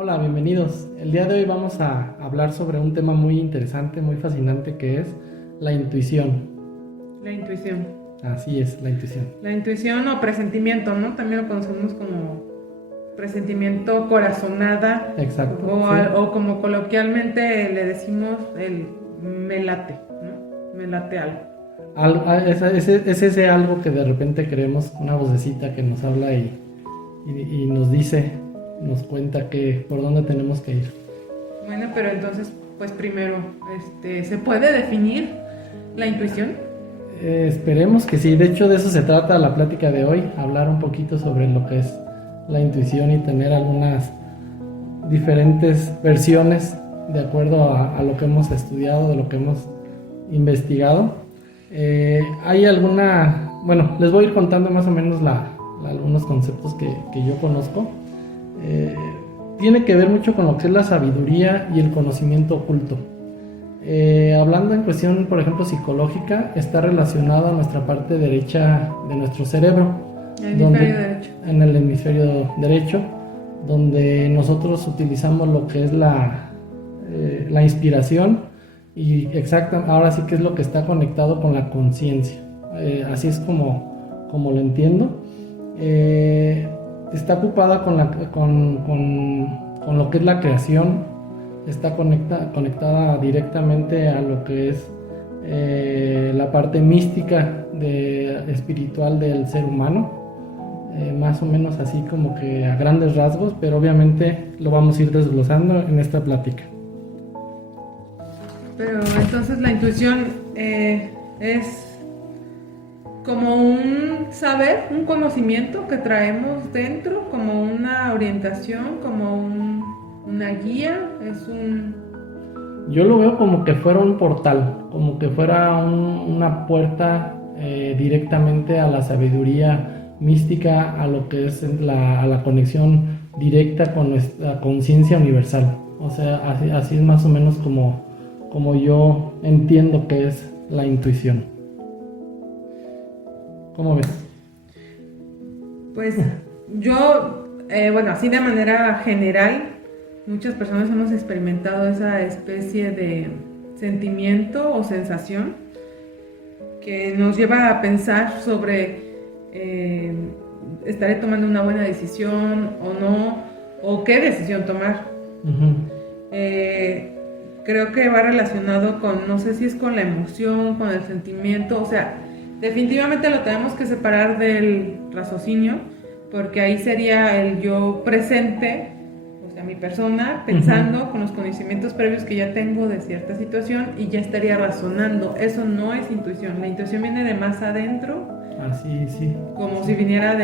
Hola, bienvenidos. El día de hoy vamos a hablar sobre un tema muy interesante, muy fascinante, que es la intuición. La intuición. Así es, la intuición. La intuición o presentimiento, ¿no? También lo conocemos como presentimiento, corazonada, Exacto, o, sí. o como coloquialmente le decimos el me late, ¿no? Me late algo. Es ese algo que de repente creemos, una vocecita que nos habla y nos dice, nos cuenta por dónde tenemos que ir. Bueno, pero entonces, pues primero, ¿se puede definir la intuición? Esperemos que sí. De hecho, de eso se trata la plática de hoy, hablar un poquito sobre lo que es la intuición y tener algunas diferentes versiones de acuerdo a lo que hemos estudiado, de lo que hemos investigado. Hay bueno, les voy a ir contando más o menos algunos conceptos que yo conozco. Eh, Tiene que ver mucho con lo que es la sabiduría y el conocimiento oculto. Hablando en cuestión, por ejemplo, psicológica, está relacionado a nuestra parte derecha de nuestro cerebro, El donde, hemisferio derecho. en el hemisferio derecho, donde nosotros utilizamos lo que es la inspiración y ahora sí que es lo que está conectado con la conciencia. Así es como lo entiendo. Está ocupada con lo que es la creación, está conectada directamente a lo que es la parte mística espiritual del ser humano, más o menos así como que a grandes rasgos, pero obviamente lo vamos a ir desglosando en esta plática. Pero entonces la intuición es como un saber, un conocimiento que traemos dentro, como una orientación, como una guía, Yo lo veo como que fuera un portal, como que fuera una puerta directamente a la sabiduría mística, a lo que es a la conexión directa con nuestra conciencia universal. O sea, así es más o menos como yo entiendo que es la intuición. ¿Cómo ves? pues yo, bueno, así de manera general, muchas personas hemos experimentado esa especie de sentimiento o sensación que nos lleva a pensar sobre estaré tomando una buena decisión o no, o qué decisión tomar. Uh-huh. Eh, Creo que va relacionado con, no sé si es con la emoción, con el sentimiento, o sea, definitivamente lo tenemos que separar del raciocinio, porque ahí sería el yo presente, o sea, mi persona, pensando Uh-huh. con los conocimientos previos que ya tengo de cierta situación y ya estaría razonando. Eso no es intuición, la intuición viene de más adentro, Así, sí. como si viniera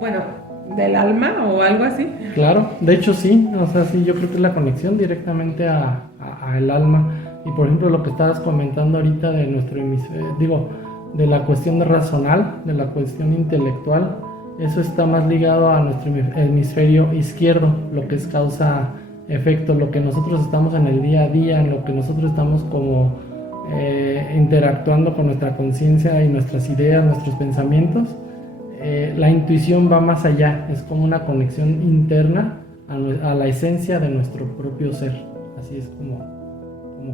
bueno, del alma o algo así. Claro, de hecho sí, o sea, sí, yo creo que es la conexión directamente a el alma. Y por ejemplo, lo que estabas comentando ahorita de nuestro hemisferio, de la cuestión razonal, de la cuestión intelectual, eso está más ligado a nuestro hemisferio izquierdo, lo que es causa-efecto, lo que nosotros estamos en el día a día, en lo que nosotros estamos como interactuando con nuestra conciencia y nuestras ideas, nuestros pensamientos. La intuición va más allá, es como una conexión interna a la esencia de nuestro propio ser. Así es como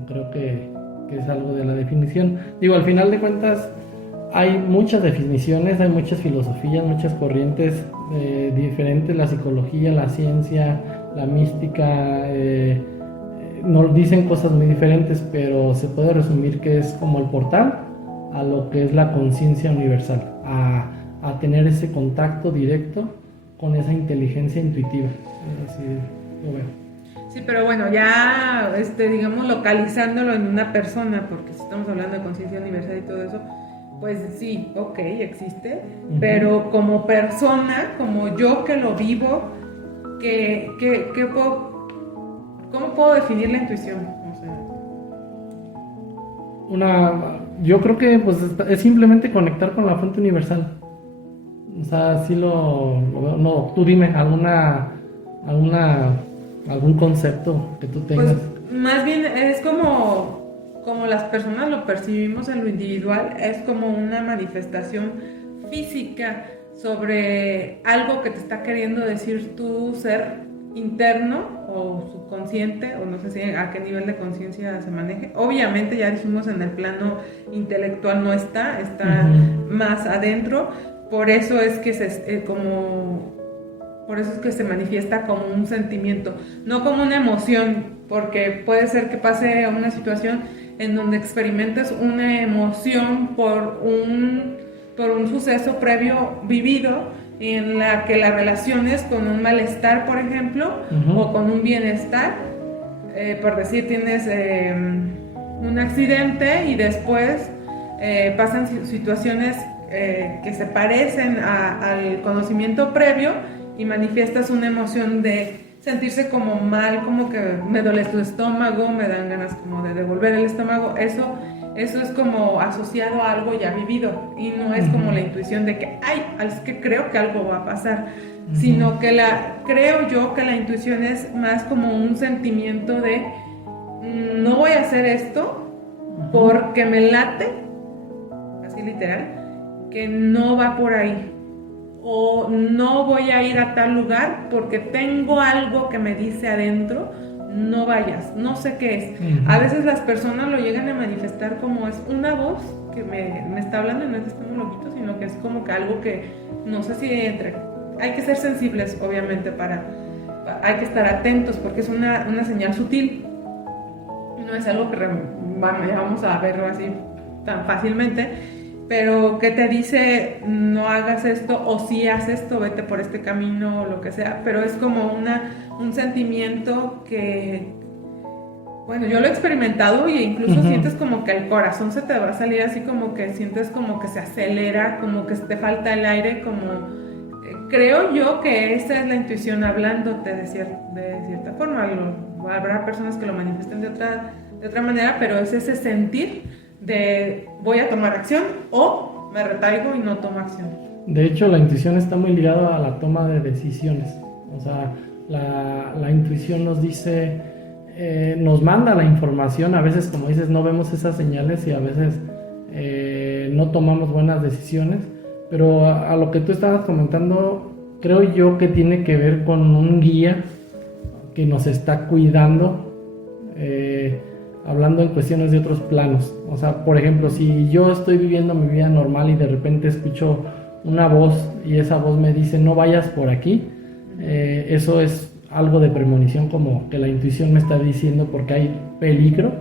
creo que es algo de la definición. Digo, al final de cuentas hay muchas definiciones, hay muchas filosofías, muchas corrientes diferentes, la psicología, la ciencia, la mística, nos dicen cosas muy diferentes, pero se puede resumir que es como el portal a lo que es la conciencia universal, a tener ese contacto directo con esa inteligencia intuitiva. Así lo veo. Sí, pero bueno, ya, digamos, localizándolo en una persona, porque si estamos hablando de conciencia universal y todo eso, pues sí, ok, existe, Uh-huh. pero como persona, como yo que lo vivo, ¿cómo puedo definir la intuición? O Yo creo que pues es simplemente conectar con la fuente universal. O sea, así lo veo. No, tú dime alguna algún concepto que tú pues tengas. más bien es como las personas lo percibimos en lo individual, es como una manifestación física sobre algo que te está queriendo decir tu ser interno o subconsciente, o no sé si a qué nivel de conciencia se maneje. Obviamente ya dijimos en el plano intelectual no está más adentro, por eso es que por eso es que se manifiesta como un sentimiento, no como una emoción, porque puede ser que pase una situación en donde experimentes una emoción por un suceso previo vivido, en la que la relaciones con un malestar, por ejemplo, o con un bienestar. Por decir, tienes un accidente y después pasan situaciones que se parecen al conocimiento previo y manifiestas una emoción de sentirse como mal, como que me duele tu estómago, me dan ganas como de devolver el estómago. Eso es como asociado a algo ya vivido y no es como la intuición de que, ay, es que creo que algo va a pasar, sino que creo yo que la intuición es más como un sentimiento de no voy a hacer esto porque me late, así literal, que no va por ahí, o no voy a ir a tal lugar porque tengo algo que me dice adentro, no vayas, no sé qué es. A veces las personas lo llegan a manifestar como es una voz que me está hablando y no es que estamos loquitos, sino que es como que algo que no sé si hay que ser sensibles, obviamente, hay que estar atentos porque es una señal sutil, no es algo que vamos a verlo así tan fácilmente, pero que te dice no hagas esto, o si haces esto, vete por este camino, o lo que sea, pero es como un sentimiento que, bueno, yo lo he experimentado y incluso sientes como que el corazón se te va a salir, así como que sientes como que se acelera, como que te falta el aire, como creo yo que esa es la intuición hablándote de cierta forma. Habrá personas que lo manifiesten de otra manera, pero es ese sentir de voy a tomar acción o me retraigo y no tomo acción. De hecho, la intuición está muy ligada a la toma de decisiones. O sea, la intuición nos dice, nos manda la información. A veces, como dices, no vemos esas señales y a veces no tomamos buenas decisiones. Pero a lo que tú estabas comentando, creo yo que tiene que ver con un guía que nos está cuidando, hablando en cuestiones de otros planos. O sea, por ejemplo, si yo estoy viviendo mi vida normal y de repente escucho una voz y esa voz me dice no vayas por aquí, eso es algo de premonición, como que la intuición me está diciendo porque hay peligro,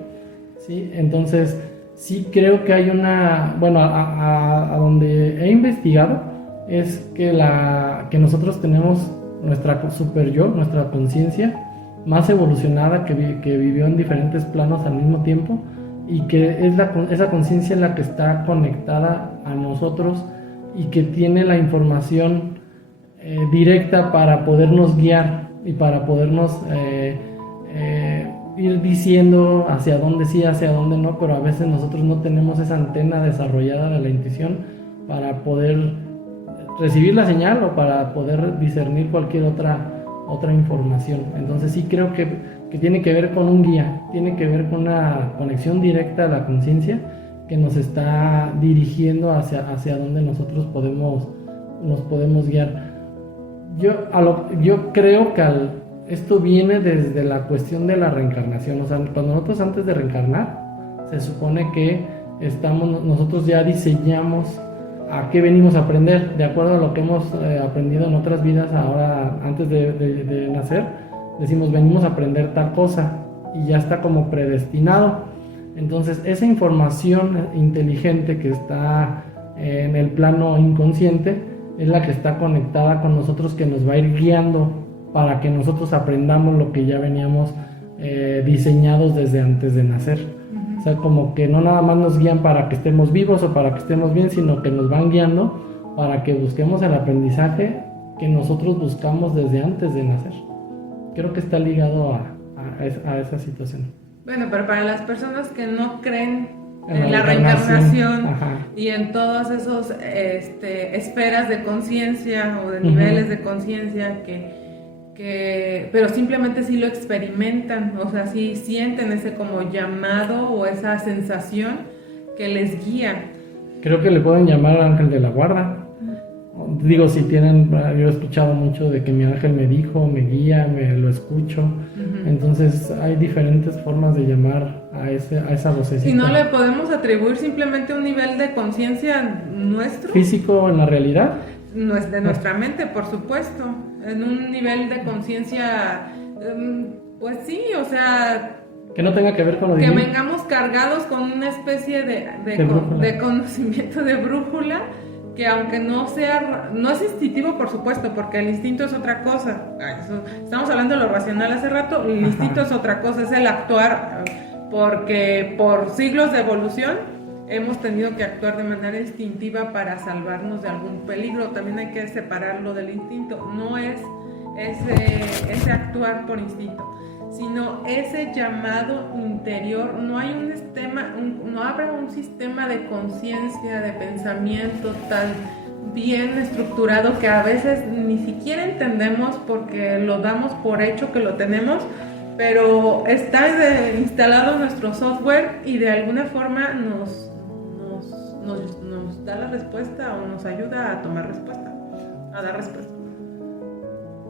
¿sí? Entonces sí creo que hay a donde he investigado es que nosotros tenemos nuestra super yo, nuestra conciencia más evolucionada que vivió en diferentes planos al mismo tiempo, y que es esa conciencia la que está conectada a nosotros y que tiene la información directa para podernos guiar y para podernos ir diciendo hacia dónde sí, hacia dónde no, pero a veces nosotros no tenemos esa antena desarrollada de la intuición para poder recibir la señal o para poder discernir cualquier otra información. Entonces sí creo que tiene que ver con un guía, tiene que ver con una conexión directa a la conciencia que nos está dirigiendo hacia donde nosotros nos podemos guiar. Yo creo que esto viene desde la cuestión de la reencarnación. O sea, cuando nosotros antes de reencarnar, se supone que nosotros ya diseñamos a qué venimos a aprender, de acuerdo a lo que hemos aprendido en otras vidas. Ahora, antes de nacer, decimos venimos a aprender tal cosa y ya está como predestinado. Entonces esa información inteligente que está en el plano inconsciente es la que está conectada con nosotros, que nos va a ir guiando para que nosotros aprendamos lo que ya veníamos diseñados desde antes de nacer. O sea, como que no nada más nos guían para que estemos vivos o para que estemos bien, sino que nos van guiando para que busquemos el aprendizaje que nosotros buscamos desde antes de nacer. Creo que está ligado a esa situación. Bueno, pero para las personas que no creen en la reencarnación y en todas esas esferas de conciencia o de niveles de conciencia pero simplemente sí lo experimentan, o sea, sí sienten ese como llamado o esa sensación que les guía. Creo que le pueden llamar ángel de la guarda. Digo, si tienen, yo he escuchado mucho de que mi ángel me dijo, me guía, me lo escucho. Entonces hay diferentes formas de llamar a esa vocecita. ¿Y no le podemos atribuir simplemente un nivel de conciencia nuestro? ¿Físico en la realidad? No es de nuestra mente, por supuesto. En un nivel de conciencia, pues sí, o sea... Que no tenga que ver con lo que divino. vengamos cargados con una especie De conocimiento de brújula, que aunque no es instintivo, por supuesto, porque el instinto es otra cosa. Estamos hablando de lo racional hace rato, el instinto es otra cosa, es el actuar, porque por siglos de evolución hemos tenido que actuar de manera instintiva para salvarnos de algún peligro. También hay que separarlo del instinto, no es ese actuar por instinto, sino ese llamado interior. No hay no habrá un sistema de conciencia, de pensamiento tan bien estructurado que a veces ni siquiera entendemos porque lo damos por hecho que lo tenemos, pero está instalado nuestro software y de alguna forma nos da la respuesta o nos ayuda a tomar respuesta, a dar respuesta.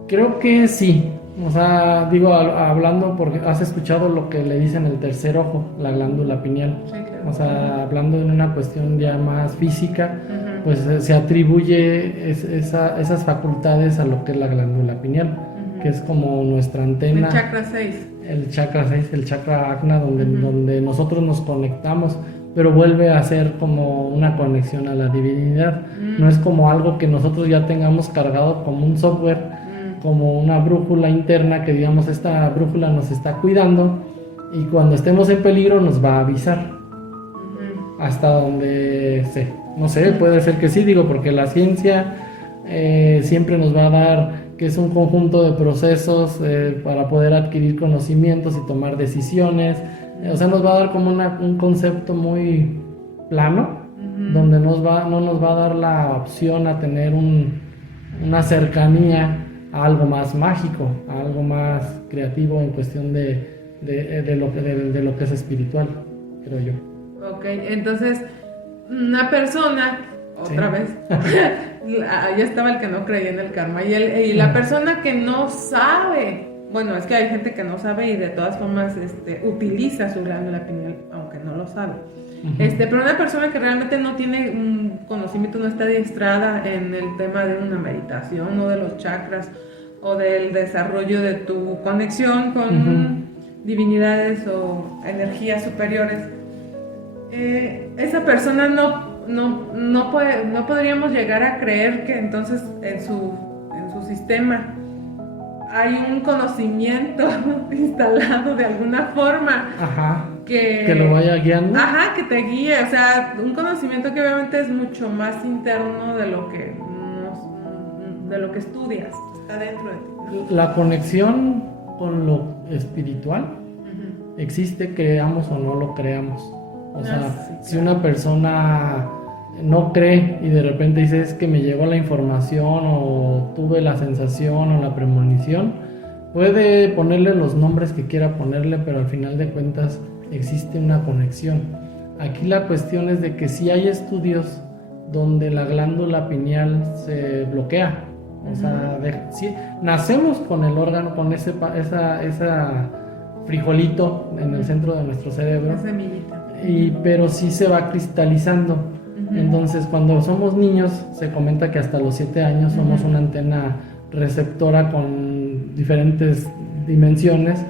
Creo que sí. O sea, digo, hablando, porque has escuchado lo que le dicen el tercer ojo, la glándula pineal. Sí, claro. O sea, hablando de una cuestión ya más física, pues se atribuye esas facultades a lo que es la glándula pineal, que es como nuestra antena. El chakra 6. El chakra 6, el chakra ajna, donde nosotros nos conectamos, pero vuelve a ser como una conexión a la divinidad. No es como algo que nosotros ya tengamos cargado como un software, como una brújula interna, que digamos esta brújula nos está cuidando y cuando estemos en peligro nos va a avisar. Hasta donde no sé, puede ser que sí, digo, porque la ciencia siempre nos va a dar que es un conjunto de procesos para poder adquirir conocimientos y tomar decisiones. O sea, nos va a dar como un concepto muy plano, donde no nos va a dar la opción a tener una cercanía a algo más mágico, a algo más creativo en cuestión de lo que es espiritual, creo yo. Ok, entonces una persona, otra vez, ahí estaba el que no creía en el karma, y la persona que no sabe, bueno, es que hay gente que no sabe y de todas formas utiliza su glándula pineal, aunque no lo sabe. Pero una persona que realmente no tiene un conocimiento, no está adiestrada en el tema de una meditación o de los chakras o del desarrollo de tu conexión con divinidades o energías superiores, esa persona no podríamos llegar a creer que entonces en su sistema hay un conocimiento instalado de alguna forma. Que lo vaya guiando. Que te guíe, o sea, un conocimiento que obviamente es mucho más interno de lo que estudias, está dentro de ti, ¿no? La conexión con lo espiritual existe, creamos o no lo creamos. O sea, si una persona no cree y de repente dice es que me llegó la información o tuve la sensación o la premonición, puede ponerle los nombres que quiera ponerle, pero al final de cuentas existe una conexión. Aquí la cuestión es de que sí hay estudios donde la glándula pineal se bloquea. O sea, sí, nacemos con el órgano, con esa frijolito en el centro de nuestro cerebro, pero sí se va cristalizando. Entonces, cuando somos niños, se comenta que hasta los 7 años somos una antena receptora con diferentes dimensiones,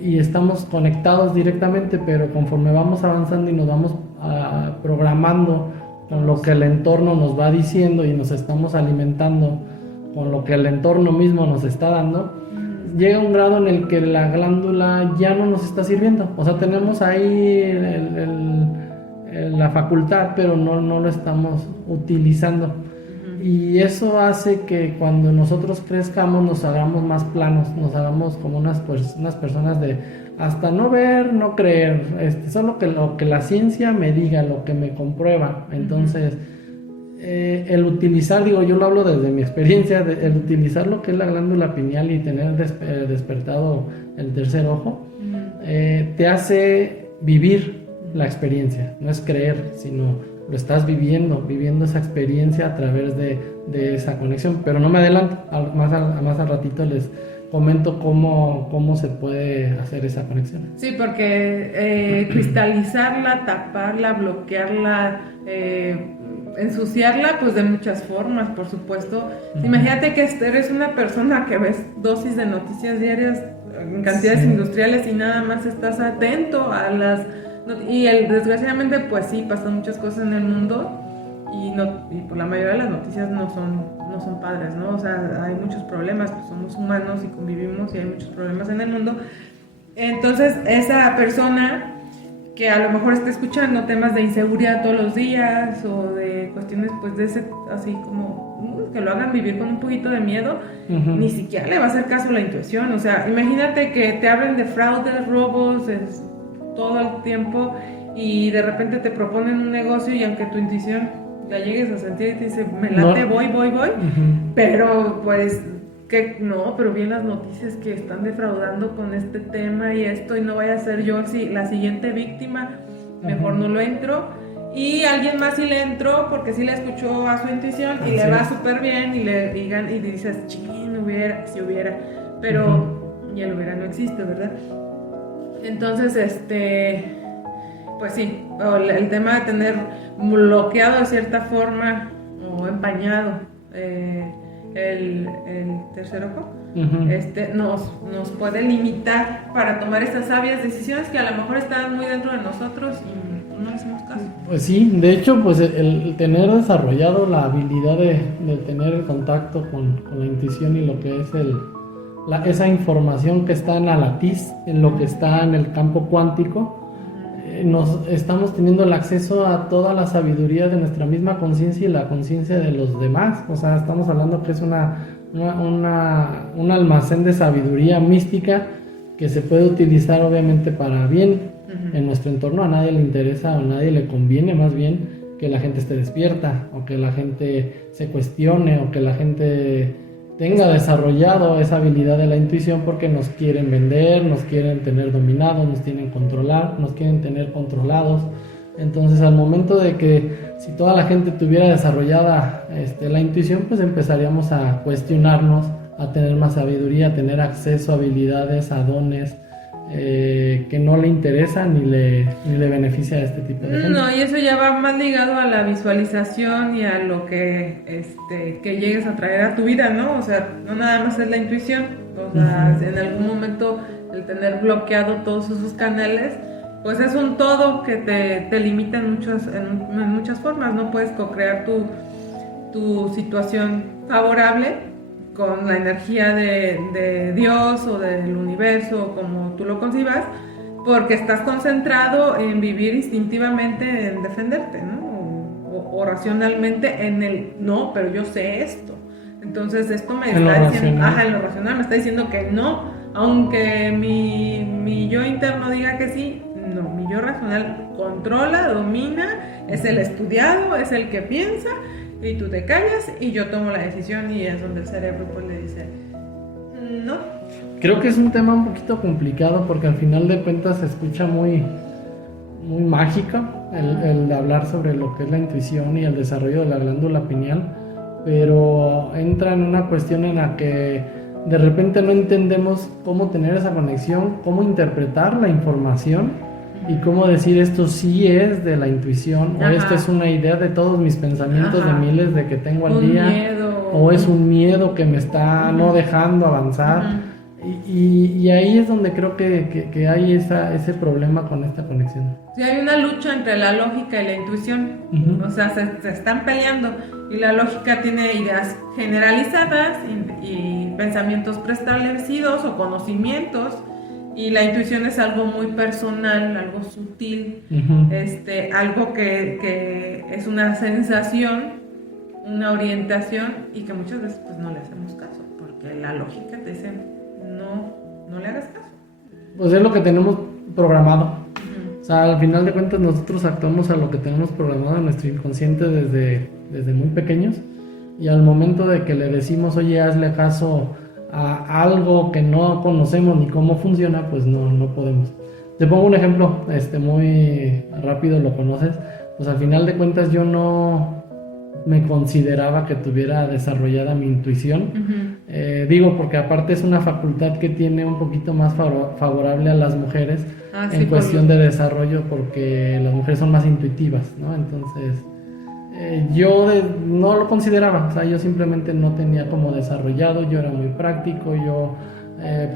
y estamos conectados directamente, pero conforme vamos avanzando y nos vamos programando con lo que el entorno nos va diciendo y nos estamos alimentando con lo que el entorno mismo nos está dando, llega un grado en el que la glándula ya no nos está sirviendo. O sea, tenemos ahí la facultad, pero no lo estamos utilizando. Y eso hace que cuando nosotros crezcamos nos hagamos más planos, nos hagamos como unas personas de hasta no ver, no creer, solo que lo que la ciencia me diga, lo que me comprueba. Entonces, el utilizar, digo, yo lo hablo desde mi experiencia, el utilizar lo que es la glándula pineal y tener despertado el tercer ojo, te hace vivir la experiencia, no es creer, sino lo estás viviendo esa experiencia a través de esa conexión. Pero no me adelanto, más al ratito les comento cómo se puede hacer esa conexión. Sí, porque cristalizarla, taparla, bloquearla, ensuciarla, pues de muchas formas, por supuesto. Imagínate que eres una persona que ves dosis de noticias diarias en cantidades industriales y nada más estás atento a las... desgraciadamente, pues sí, pasan muchas cosas en el mundo y por la mayoría de las noticias no son padres, ¿no? O sea, hay muchos problemas, pues somos humanos y convivimos y hay muchos problemas en el mundo. Entonces, esa persona que a lo mejor está escuchando temas de inseguridad todos los días o de cuestiones pues de ese, así como que lo hagan vivir con un poquito de miedo, ni siquiera le va a hacer caso a la intuición. O sea, imagínate que te hablen de fraudes, robos todo el tiempo y de repente te proponen un negocio y aunque tu intuición la llegues a sentir y te dice, me late, voy, pero pues que no, pero vi en las noticias que están defraudando con este tema y esto, y no vaya a ser yo la siguiente víctima, mejor no lo entro. Y alguien más sí le entró porque sí le escuchó a su intuición y le va súper bien y dices, ching, si hubiera, pero ya el hubiera no existe, ¿verdad? Entonces, pues sí, el tema de tener bloqueado de cierta forma o empañado el tercer ojo, nos puede limitar para tomar estas sabias decisiones que a lo mejor están muy dentro de nosotros y no le hacemos caso. Pues sí, de hecho, pues el tener desarrollado la habilidad de tener el contacto con la intuición y lo que es esa información que está en la latiz, en lo que está en el campo cuántico, nos estamos teniendo el acceso a toda la sabiduría de nuestra misma conciencia y la conciencia de los demás. O sea, estamos hablando que es un almacén de sabiduría mística que se puede utilizar obviamente para bien en nuestro entorno. A nadie le interesa o a nadie le conviene más bien que la gente esté despierta o que la gente se cuestione o que la gente tenga desarrollado esa habilidad de la intuición, porque nos quieren vender, nos quieren tener dominados, nos quieren controlar, nos quieren tener controlados. Entonces, al momento de que si toda la gente tuviera desarrollada la intuición, pues empezaríamos a cuestionarnos, a tener más sabiduría, a tener acceso a habilidades, a dones que no le interesan ni le beneficia a este tipo de gente. No, y eso ya va más ligado a la visualización y a lo que llegues a traer a tu vida, ¿no? O sea, no nada más es la intuición. O sea, en algún momento el tener bloqueado todos esos canales, pues es un todo que te limita en muchas formas. No puedes co-crear tu situación favorable con la energía de Dios o del universo, como tú lo concibas, porque estás concentrado en vivir instintivamente, en defenderte, ¿no? O racionalmente en no, pero yo sé esto. Entonces esto me está diciendo, en lo racional me está diciendo que no, aunque mi yo interno diga que sí. No, mi yo racional controla, domina, es el estudiado, es el que piensa, y tú te callas y yo tomo la decisión, y es donde el cerebro pues le dice no. Creo que es un tema un poquito complicado porque al final de cuentas se escucha muy, muy mágico el hablar sobre lo que es la intuición y el desarrollo de la glándula pineal, pero entra en una cuestión en la que de repente no entendemos cómo tener esa conexión, cómo interpretar la información y cómo decir esto sí es de la intuición, o esto es una idea de todos mis pensamientos de miles de que tengo al día, miedo, o es un miedo que me está no dejando avanzar. Y ahí es donde creo que hay ese problema con esta conexión. Sí, hay una lucha entre la lógica y la intuición. O sea, se están peleando, y la lógica tiene ideas generalizadas y pensamientos preestablecidos o conocimientos, y la intuición es algo muy personal, algo sutil, algo que es una sensación, una orientación, y que muchas veces pues no le hacemos caso, porque la lógica te dice no le hagas caso. Pues es lo que tenemos programado. O sea, al final de cuentas nosotros actuamos a lo que tenemos programado en nuestro inconsciente desde muy pequeños, y al momento de que le decimos, oye, hazle caso a algo que no conocemos ni cómo funciona, pues no podemos. Te pongo un ejemplo muy rápido, lo conoces, pues al final de cuentas yo no me consideraba que tuviera desarrollada mi intuición. Digo, porque aparte es una facultad que tiene un poquito más favorable a las mujeres en cuestión de desarrollo, porque las mujeres son más intuitivas, ¿no? Entonces, yo no lo consideraba, o sea, yo simplemente no tenía como desarrollado, yo era muy práctico, yo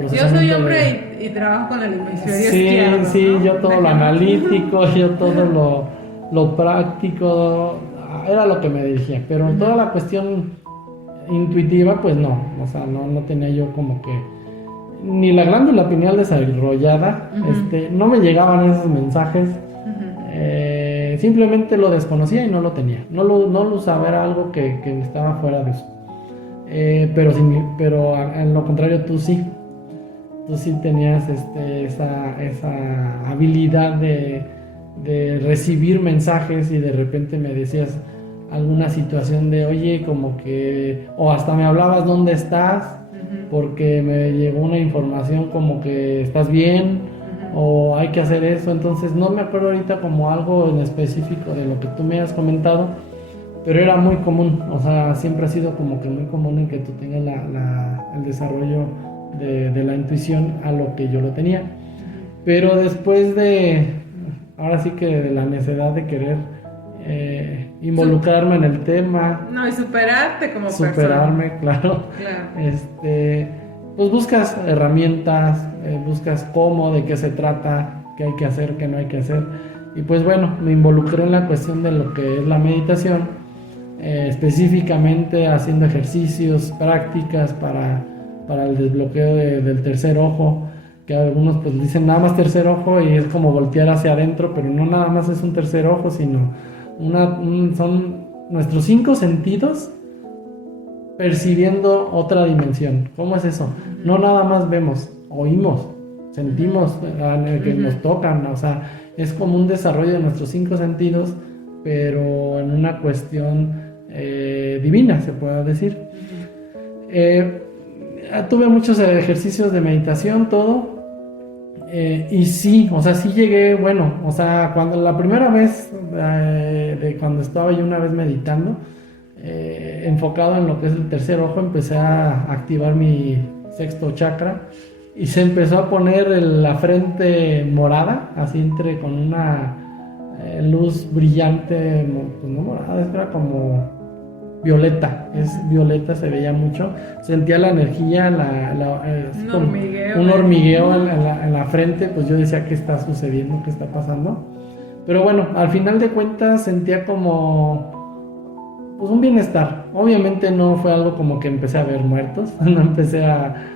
soy hombre y trabajo con el hemisferio izquierdo, sí, ¿no? Yo todo lo analítico, yo todo lo práctico, era lo que me dirigía, pero toda la cuestión intuitiva, pues no, o sea, no tenía yo como que ni la glándula pineal desarrollada, no me llegaban esos mensajes, simplemente lo desconocía y no lo tenía, no lo usaba, era algo que estaba fuera de eso, pero en lo contrario tú sí tenías esa habilidad de recibir mensajes y de repente me decías alguna situación de oye, como que, o hasta me hablabas dónde estás, porque me llegó una información como que estás bien, o hay que hacer eso. Entonces no me acuerdo ahorita como algo en específico de lo que tú me has comentado, pero era muy común, o sea, siempre ha sido como que muy común en que tú tengas el desarrollo de la intuición a lo que yo lo tenía. Pero después ahora sí que de la necesidad de querer involucrarme en el tema. No, y superarte como superarme, persona. Claro. Pues buscas herramientas, buscas cómo, de qué se trata, qué hay que hacer, qué no hay que hacer. Y pues bueno, me involucré en la cuestión de lo que es la meditación, específicamente haciendo ejercicios, prácticas para el desbloqueo del tercer ojo, que algunos pues dicen nada más tercer ojo y es como voltear hacia adentro, pero no nada más es un tercer ojo, sino son nuestros 5 sentidos percibiendo otra dimensión. ¿Cómo es eso? No nada más vemos, oímos, sentimos que nos tocan, o sea, es como un desarrollo de nuestros 5 sentidos, pero en una cuestión divina, se puede decir. Tuve muchos ejercicios de meditación, todo. Y sí, o sea, sí llegué, bueno, o sea, cuando la primera vez, cuando estaba yo una vez meditando, enfocado en lo que es el tercer ojo, empecé a activar mi 6º chakra y se empezó a poner la frente morada, así con una luz brillante, pues no morada, era como violeta, se veía mucho, sentía la energía, un hormigueo en la frente, pues yo decía, ¿qué está sucediendo? ¿Qué está pasando? Pero bueno, al final de cuentas sentía como pues un bienestar. Obviamente no fue algo como que empecé a ver muertos, no empecé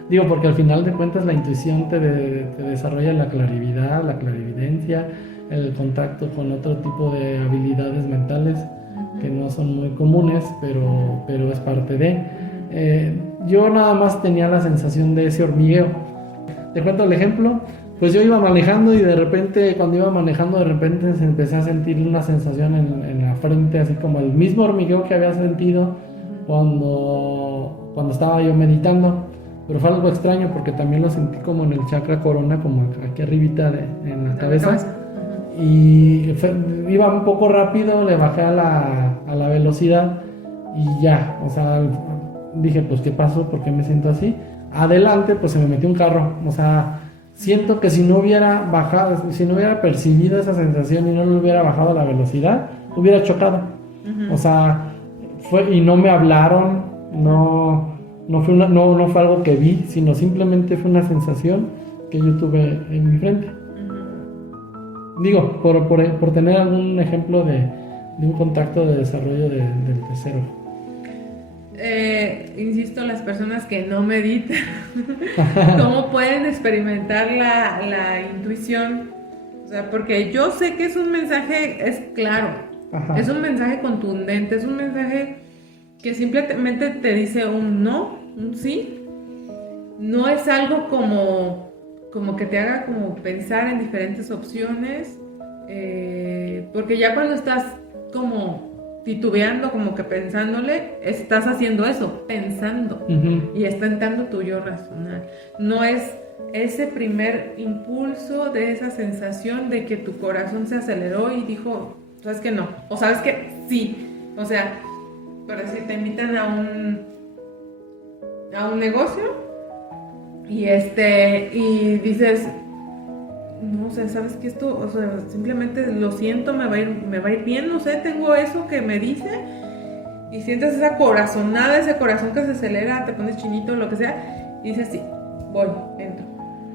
digo, porque al final de cuentas la intuición te desarrolla la clarividad, la clarividencia, el contacto con otro tipo de habilidades mentales que no son muy comunes, pero es parte de. Yo nada más tenía la sensación de ese hormigueo. Te cuento el ejemplo. Pues yo iba manejando y de repente, cuando iba manejando, de repente empecé a sentir una sensación en la frente, así como el mismo hormigueo que había sentido cuando estaba yo meditando. Pero fue algo extraño porque también lo sentí como en el chakra corona, como aquí arribita en la cabeza. Y iba un poco rápido, le bajé a la velocidad y ya, o sea, dije, pues ¿qué pasó? ¿Por qué me siento así? Adelante, pues se me metió un carro, o sea, siento que si no hubiera bajado, si no hubiera percibido esa sensación y no le hubiera bajado la velocidad, hubiera chocado. O sea, y no me hablaron, no fue algo que vi, sino simplemente fue una sensación que yo tuve en mi frente. Digo, por tener algún ejemplo de un contacto de desarrollo del tercero. Insisto, las personas que no meditan, ¿cómo pueden experimentar la intuición? O sea, porque yo sé que es un mensaje, es claro, es un mensaje contundente, es un mensaje que simplemente te dice un no, un sí. No es algo como que te haga como pensar en diferentes opciones, porque ya cuando estás como titubeando, como que pensándole, estás haciendo eso, pensando, y está entrando tu yo racional. No es ese primer impulso de esa sensación de que tu corazón se aceleró y dijo, sabes que no, o sabes que sí, o sea, por decir, te invitan a un negocio y y dices, no sé, sabes que esto, o sea, simplemente lo siento, me va a ir bien, no sé, tengo eso que me dice, y sientes esa corazonada, ese corazón que se acelera, te pones chinito, lo que sea, y dices, sí, voy, entro,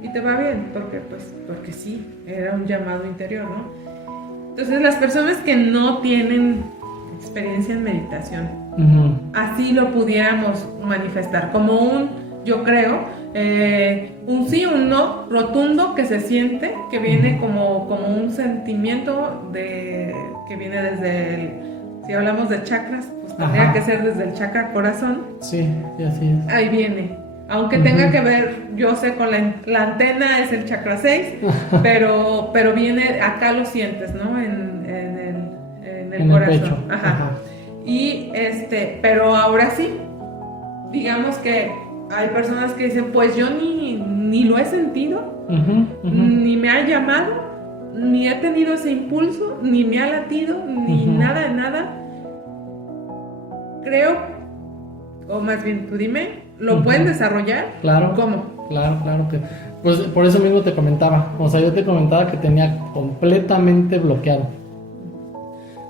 y te va bien, porque sí, era un llamado interior, ¿no? Entonces, las personas que no tienen experiencia en meditación, así lo pudiéramos manifestar, como yo creo, un sí, un no rotundo que se siente, que viene como un sentimiento que viene si hablamos de chakras, pues tendría que ser desde el chakra corazón. Sí, así es. Ahí viene. Aunque tenga que ver, yo sé, con la antena es el chakra 6, pero viene, acá lo sientes, ¿no? En el corazón. El pecho. Ajá. Y pero ahora sí, digamos que hay personas que dicen, pues yo ni lo he sentido, ni me ha llamado, ni he tenido ese impulso, ni me ha latido, ni nada de nada. Creo, o más bien tú dime, ¿lo pueden desarrollar? Claro. ¿Cómo? Claro que. Pues por eso mismo te comentaba. O sea, yo te comentaba que tenía completamente bloqueado.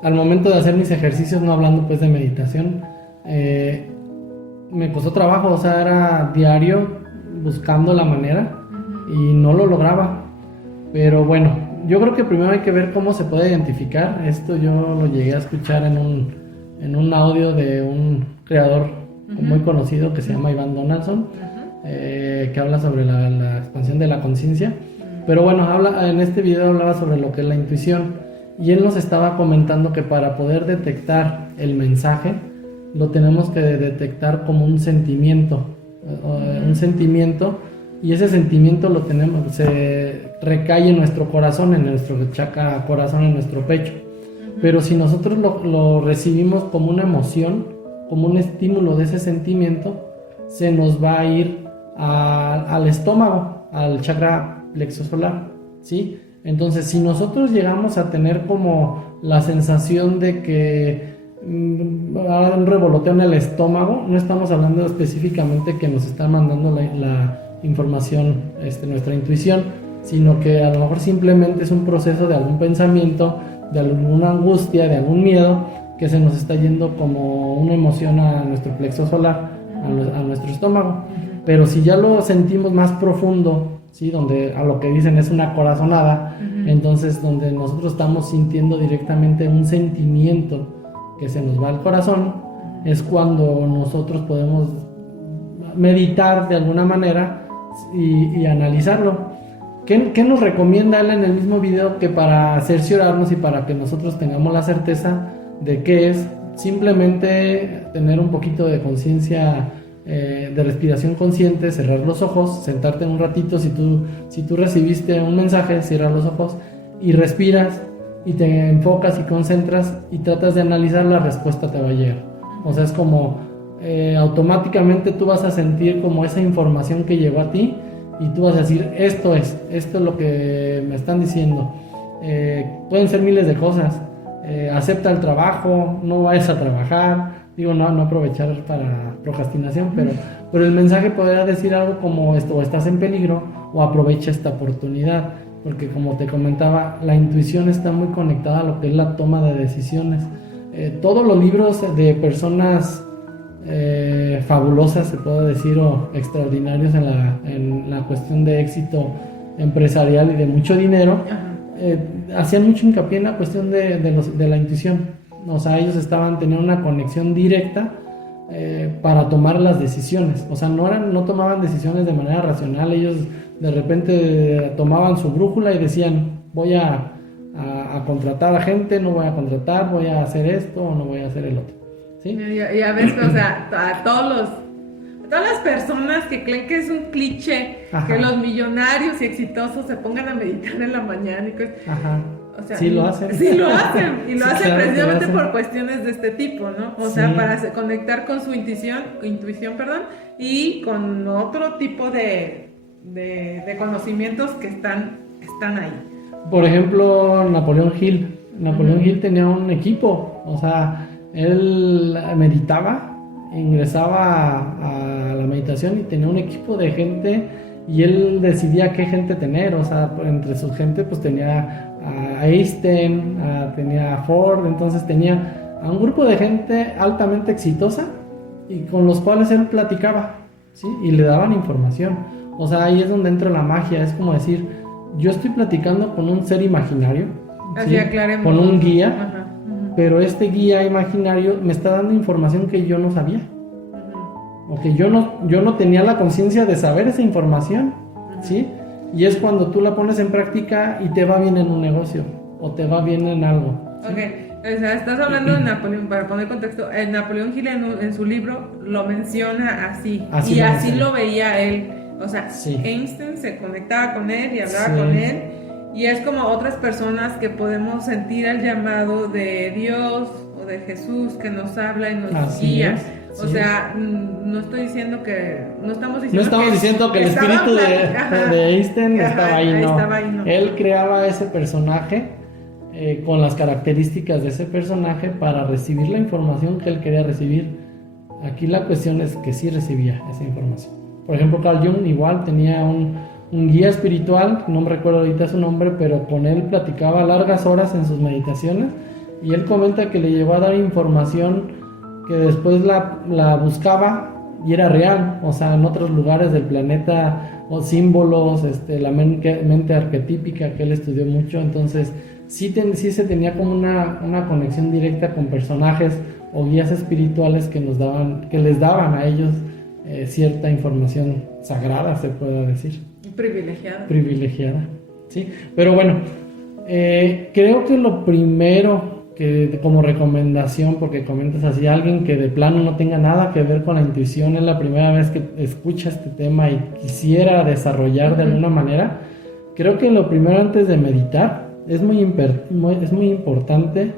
Al momento de hacer mis ejercicios, no hablando pues de meditación, me costó trabajo, o sea, era diario buscando la manera y no lo lograba. Pero bueno, yo creo que primero hay que ver cómo se puede identificar. Esto yo lo llegué a escuchar en un audio de un creador muy conocido que se llama Ivan Donaldson, que habla sobre la expansión de la conciencia. Pero bueno, en este video hablaba sobre lo que es la intuición, y él nos estaba comentando que para poder detectar el mensaje lo tenemos que detectar como un sentimiento, y ese sentimiento se recae en nuestro corazón, en nuestro chakra corazón, en nuestro pecho. Pero si nosotros lo recibimos como una emoción, como un estímulo de ese sentimiento, se nos va a ir al estómago, al chakra plexo solar, ¿sí? Entonces, si nosotros llegamos a tener como la sensación de que ahora un revoloteo en el estómago, no estamos hablando específicamente que nos está mandando la información nuestra intuición, sino que a lo mejor simplemente es un proceso de algún pensamiento, de alguna angustia, de algún miedo, que se nos está yendo como una emoción a nuestro plexo solar, a nuestro estómago. Pero si ya lo sentimos más profundo, ¿sí? Donde a lo que dicen es una corazonada, entonces donde nosotros estamos sintiendo directamente un sentimiento que se nos va al corazón, es cuando nosotros podemos meditar de alguna manera y analizarlo. ¿Qué nos recomienda él en el mismo video? Que para cerciorarnos y para que nosotros tengamos la certeza de qué es, simplemente tener un poquito de conciencia, de respiración consciente, cerrar los ojos, sentarte un ratito. Si tú recibiste un mensaje, cierra los ojos y respiras y te enfocas y concentras y tratas de analizar, la respuesta te va a llegar. O sea, es como automáticamente tú vas a sentir como esa información que llegó a ti y tú vas a decir, esto es lo que me están diciendo. Pueden ser miles de cosas. Acepta el trabajo, no vayas a trabajar. Digo, no aprovechar para procrastinación, pero el mensaje podría decir algo como esto: o estás en peligro, o aprovecha esta oportunidad. Porque como te comentaba, la intuición está muy conectada a lo que es la toma de decisiones. Todos los libros de personas fabulosas, se puede decir, o extraordinarios en la cuestión de éxito empresarial y de mucho dinero, hacían mucho hincapié en la cuestión de la intuición. O sea, ellos tenían una conexión directa para tomar las decisiones. O sea, no tomaban decisiones de manera racional. Ellos de repente tomaban su brújula y decían, voy a contratar a gente, no voy a contratar, voy a hacer esto o no voy a hacer el otro, ¿sí? Y a veces, o sea, a todas las personas que creen que es un cliché, que los millonarios y exitosos se pongan a meditar en la mañana y cosas. O sea, sí lo hacen. Sí lo hacen. Y lo Sí, hacen claro, precisamente por cuestiones de este tipo, ¿no? O sea, para conectar con su intuición, y con otro tipo de conocimientos que están ahí. Por ejemplo, Napoleón Hill, Napoleón Hill tenía un equipo, o sea, él meditaba, ingresaba a la meditación y tenía un equipo de gente y él decidía qué gente tener, o sea, entre su gente pues tenía a Einstein, tenía a Ford, entonces tenía a un grupo de gente altamente exitosa y con los cuales él platicaba, ¿sí? Y le daban información, o sea, ahí es donde entra la magia, es como decir, yo estoy platicando con un ser imaginario, así ¿sí? Con un guía, Ajá. pero este guía imaginario me está dando información que yo no sabía, o que yo no tenía la conciencia de saber esa información, ¿sí? Y es cuando tú la pones en práctica y te va bien en un negocio o te va bien en algo, ¿sí? Ok, o sea, estás hablando de Napoleón, para poner contexto, el Napoleón Hill en su libro lo menciona así y así lo veía él, o sea, sí. Einstein se conectaba con él y hablaba Sí. con él, y es como otras personas que podemos sentir el llamado de Dios o de Jesús que nos habla y nos Así guía. es. O sea, no estamos diciendo que el espíritu de Einstein estaba ahí, no. Él creaba ese personaje con las características de ese personaje para recibir la información que él quería recibir. Aquí la cuestión es que sí recibía esa información. Por ejemplo, Carl Jung igual tenía un guía espiritual, no me recuerdo ahorita su nombre, pero con él platicaba largas horas en sus meditaciones y él comenta que le llegó a dar información que después la buscaba y era real, o sea, en otros lugares del planeta, o símbolos, la mente arquetípica que él estudió mucho, entonces sí se tenía como una conexión directa con personajes o guías espirituales que les daban a ellos cierta información sagrada, se puede decir. Privilegiada, sí. Pero bueno, creo que lo primero que como recomendación, porque comentas así, alguien que de plano no tenga nada que ver con la intuición, es la primera vez que escucha este tema y quisiera desarrollar de alguna manera, creo que lo primero antes de meditar es muy importante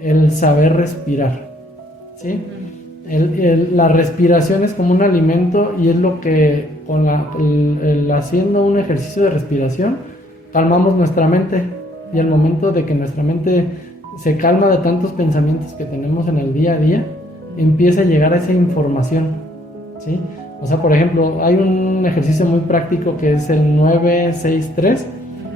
el saber respirar, ¿sí? La respiración es como un alimento y es lo que haciendo un ejercicio de respiración calmamos nuestra mente, y al momento de que nuestra mente se calma de tantos pensamientos que tenemos en el día a día, empieza a llegar a esa información, ¿sí? O sea, por ejemplo, hay un ejercicio muy práctico que es el 9-6-3,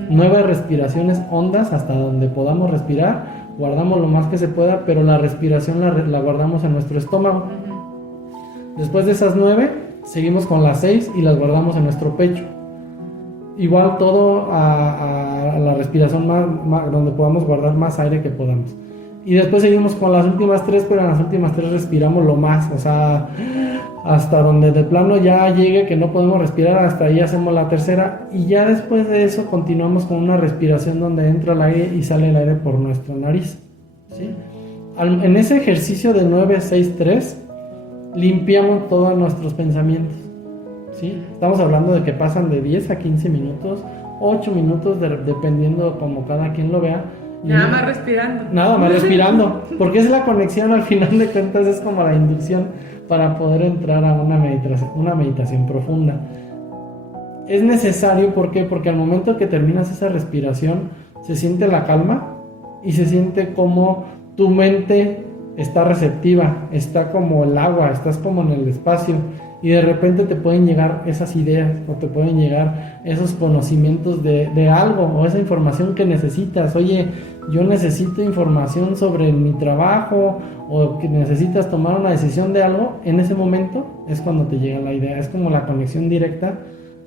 9 respiraciones hondas hasta donde podamos respirar, guardamos lo más que se pueda, pero la respiración la guardamos en nuestro estómago. Después de esas 9, seguimos con las 6 y las guardamos en nuestro pecho. Igual todo a la respiración más, donde podamos guardar más aire que podamos. Y después seguimos con las últimas 3, pero en las últimas 3 respiramos lo más, o sea, hasta donde de plano ya llegue que no podemos respirar, hasta ahí hacemos la tercera, y ya después de eso continuamos con una respiración donde entra el aire y sale el aire por nuestra nariz, ¿sí? En ese ejercicio de 9-6-3 limpiamos todos nuestros pensamientos, ¿sí? Estamos hablando de que pasan de 10 a 15 minutos, 8 minutos, dependiendo como cada quien lo vea. Nada más respirando, porque es la conexión, al final de cuentas es como la inducción para poder entrar a una meditación profunda. Es necesario, ¿por qué? Porque al momento que terminas esa respiración se siente la calma y se siente como tu mente está receptiva, está como el agua, estás como en el espacio, y de repente te pueden llegar esas ideas o te pueden llegar esos conocimientos de algo o esa información que necesitas. Oye, yo necesito información sobre mi trabajo, o que necesitas tomar una decisión de algo. En ese momento es cuando te llega la idea, es como la conexión directa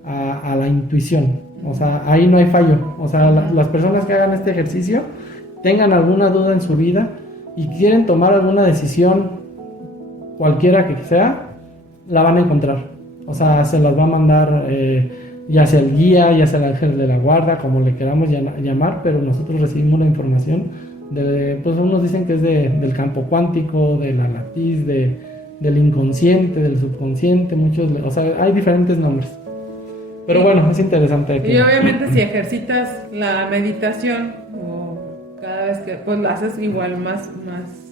a la intuición. O sea, ahí no hay fallo. O sea, las personas que hagan este ejercicio, tengan alguna duda en su vida y quieren tomar alguna decisión, cualquiera que sea, la van a encontrar. O sea, se las va a mandar ya sea el guía, ya sea el ángel de la guarda, como le queramos llamar, pero nosotros recibimos la información pues unos dicen que es del campo cuántico, de la latiz, del inconsciente, del subconsciente, o sea, hay diferentes nombres. Pero bueno, es interesante. Y obviamente si ejercitas la meditación, o cada vez que pues lo haces igual más.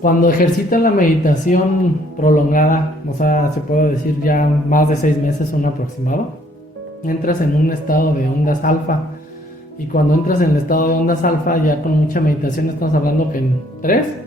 Cuando ejercitas la meditación prolongada, o sea, se puede decir ya más de 6 meses, un aproximado, entras en un estado de ondas alfa. Y cuando entras en el estado de ondas alfa, ya con mucha meditación estamos hablando que en 3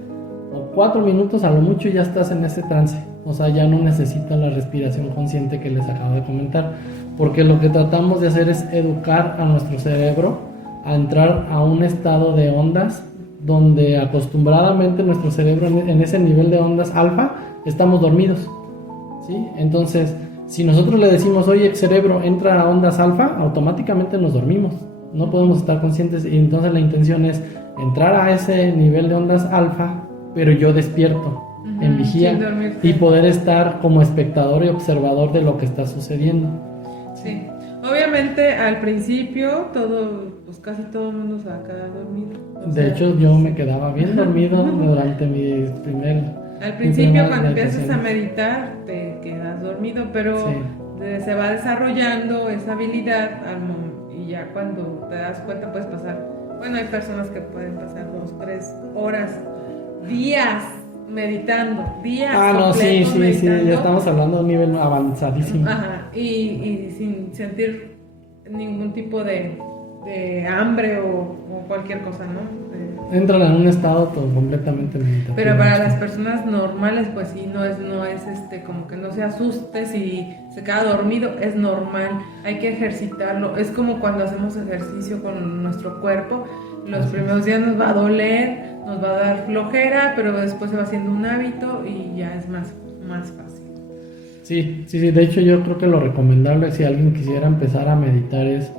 o 4 minutos a lo mucho ya estás en ese trance. O sea, ya no necesitas la respiración consciente que les acabo de comentar. Porque lo que tratamos de hacer es educar a nuestro cerebro a entrar a un estado de ondas donde acostumbradamente nuestro cerebro en ese nivel de ondas alfa estamos dormidos, ¿sí? Entonces, si nosotros le decimos, oye, cerebro, entra a ondas alfa, automáticamente nos dormimos, no podemos estar conscientes, y entonces la intención es entrar a ese nivel de ondas alfa, pero yo despierto, en vigía, y poder estar como espectador y observador de lo que está sucediendo. Sí, obviamente al principio pues casi todo el mundo se va a quedar dormido. De hecho, yo me quedaba bien dormido durante mi Al principio cuando empiezas a meditar te quedas dormido, pero se va desarrollando esa habilidad y ya cuando te das cuenta puedes pasar, bueno, hay personas que pueden pasar 2, 3 horas, días meditando, días completos meditando. Ya estamos hablando de un nivel avanzadísimo. Ajá, y sin sentir ningún tipo de hambre o cualquier cosa, ¿no? Entran en un estado completamente meditativo. Pero para las personas normales, pues sí, no es como que no se asuste si se queda dormido, es normal, hay que ejercitarlo. Es como cuando hacemos ejercicio con nuestro cuerpo, los primeros días nos va a doler, nos va a dar flojera, pero después se va haciendo un hábito y ya es más fácil. Sí, de hecho yo creo que lo recomendable si alguien quisiera empezar a meditar es,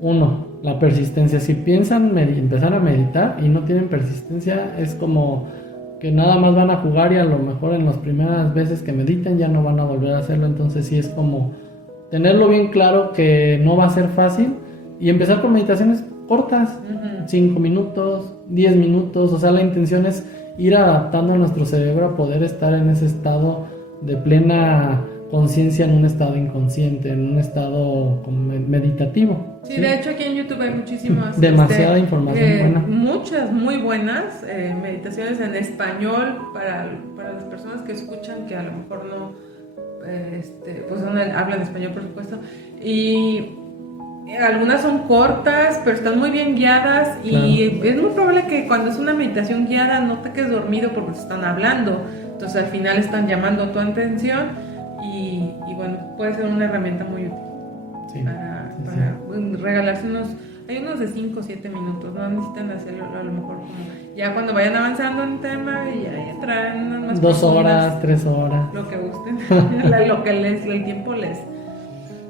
1, la persistencia. Si piensan empezar a meditar y no tienen persistencia, es como que nada más van a jugar y a lo mejor en las primeras veces que mediten ya no van a volver a hacerlo. Entonces sí es como tenerlo bien claro que no va a ser fácil y empezar con meditaciones cortas, 5 minutos, 10 minutos. O sea, la intención es ir adaptando a nuestro cerebro a poder estar en ese estado de plena conciencia, en un estado inconsciente, en un estado meditativo. Sí, de hecho aquí en YouTube hay muchísimas demasiada información buena. Muchas muy buenas meditaciones en español para las personas que escuchan, que a lo mejor no pues no hablan español, por supuesto, y algunas son cortas, pero están muy bien guiadas. Claro. Y es muy probable que cuando es una meditación guiada no te quedes dormido porque te están hablando, entonces al final están llamando tu atención y bueno, puede ser una herramienta muy útil para regalarse hay unos de 5 o 7 minutos, no necesitan hacerlo a lo mejor como ya cuando vayan avanzando en tema y ya entrarán unas más 2 horas, 3 horas, lo que gusten, lo que el tiempo les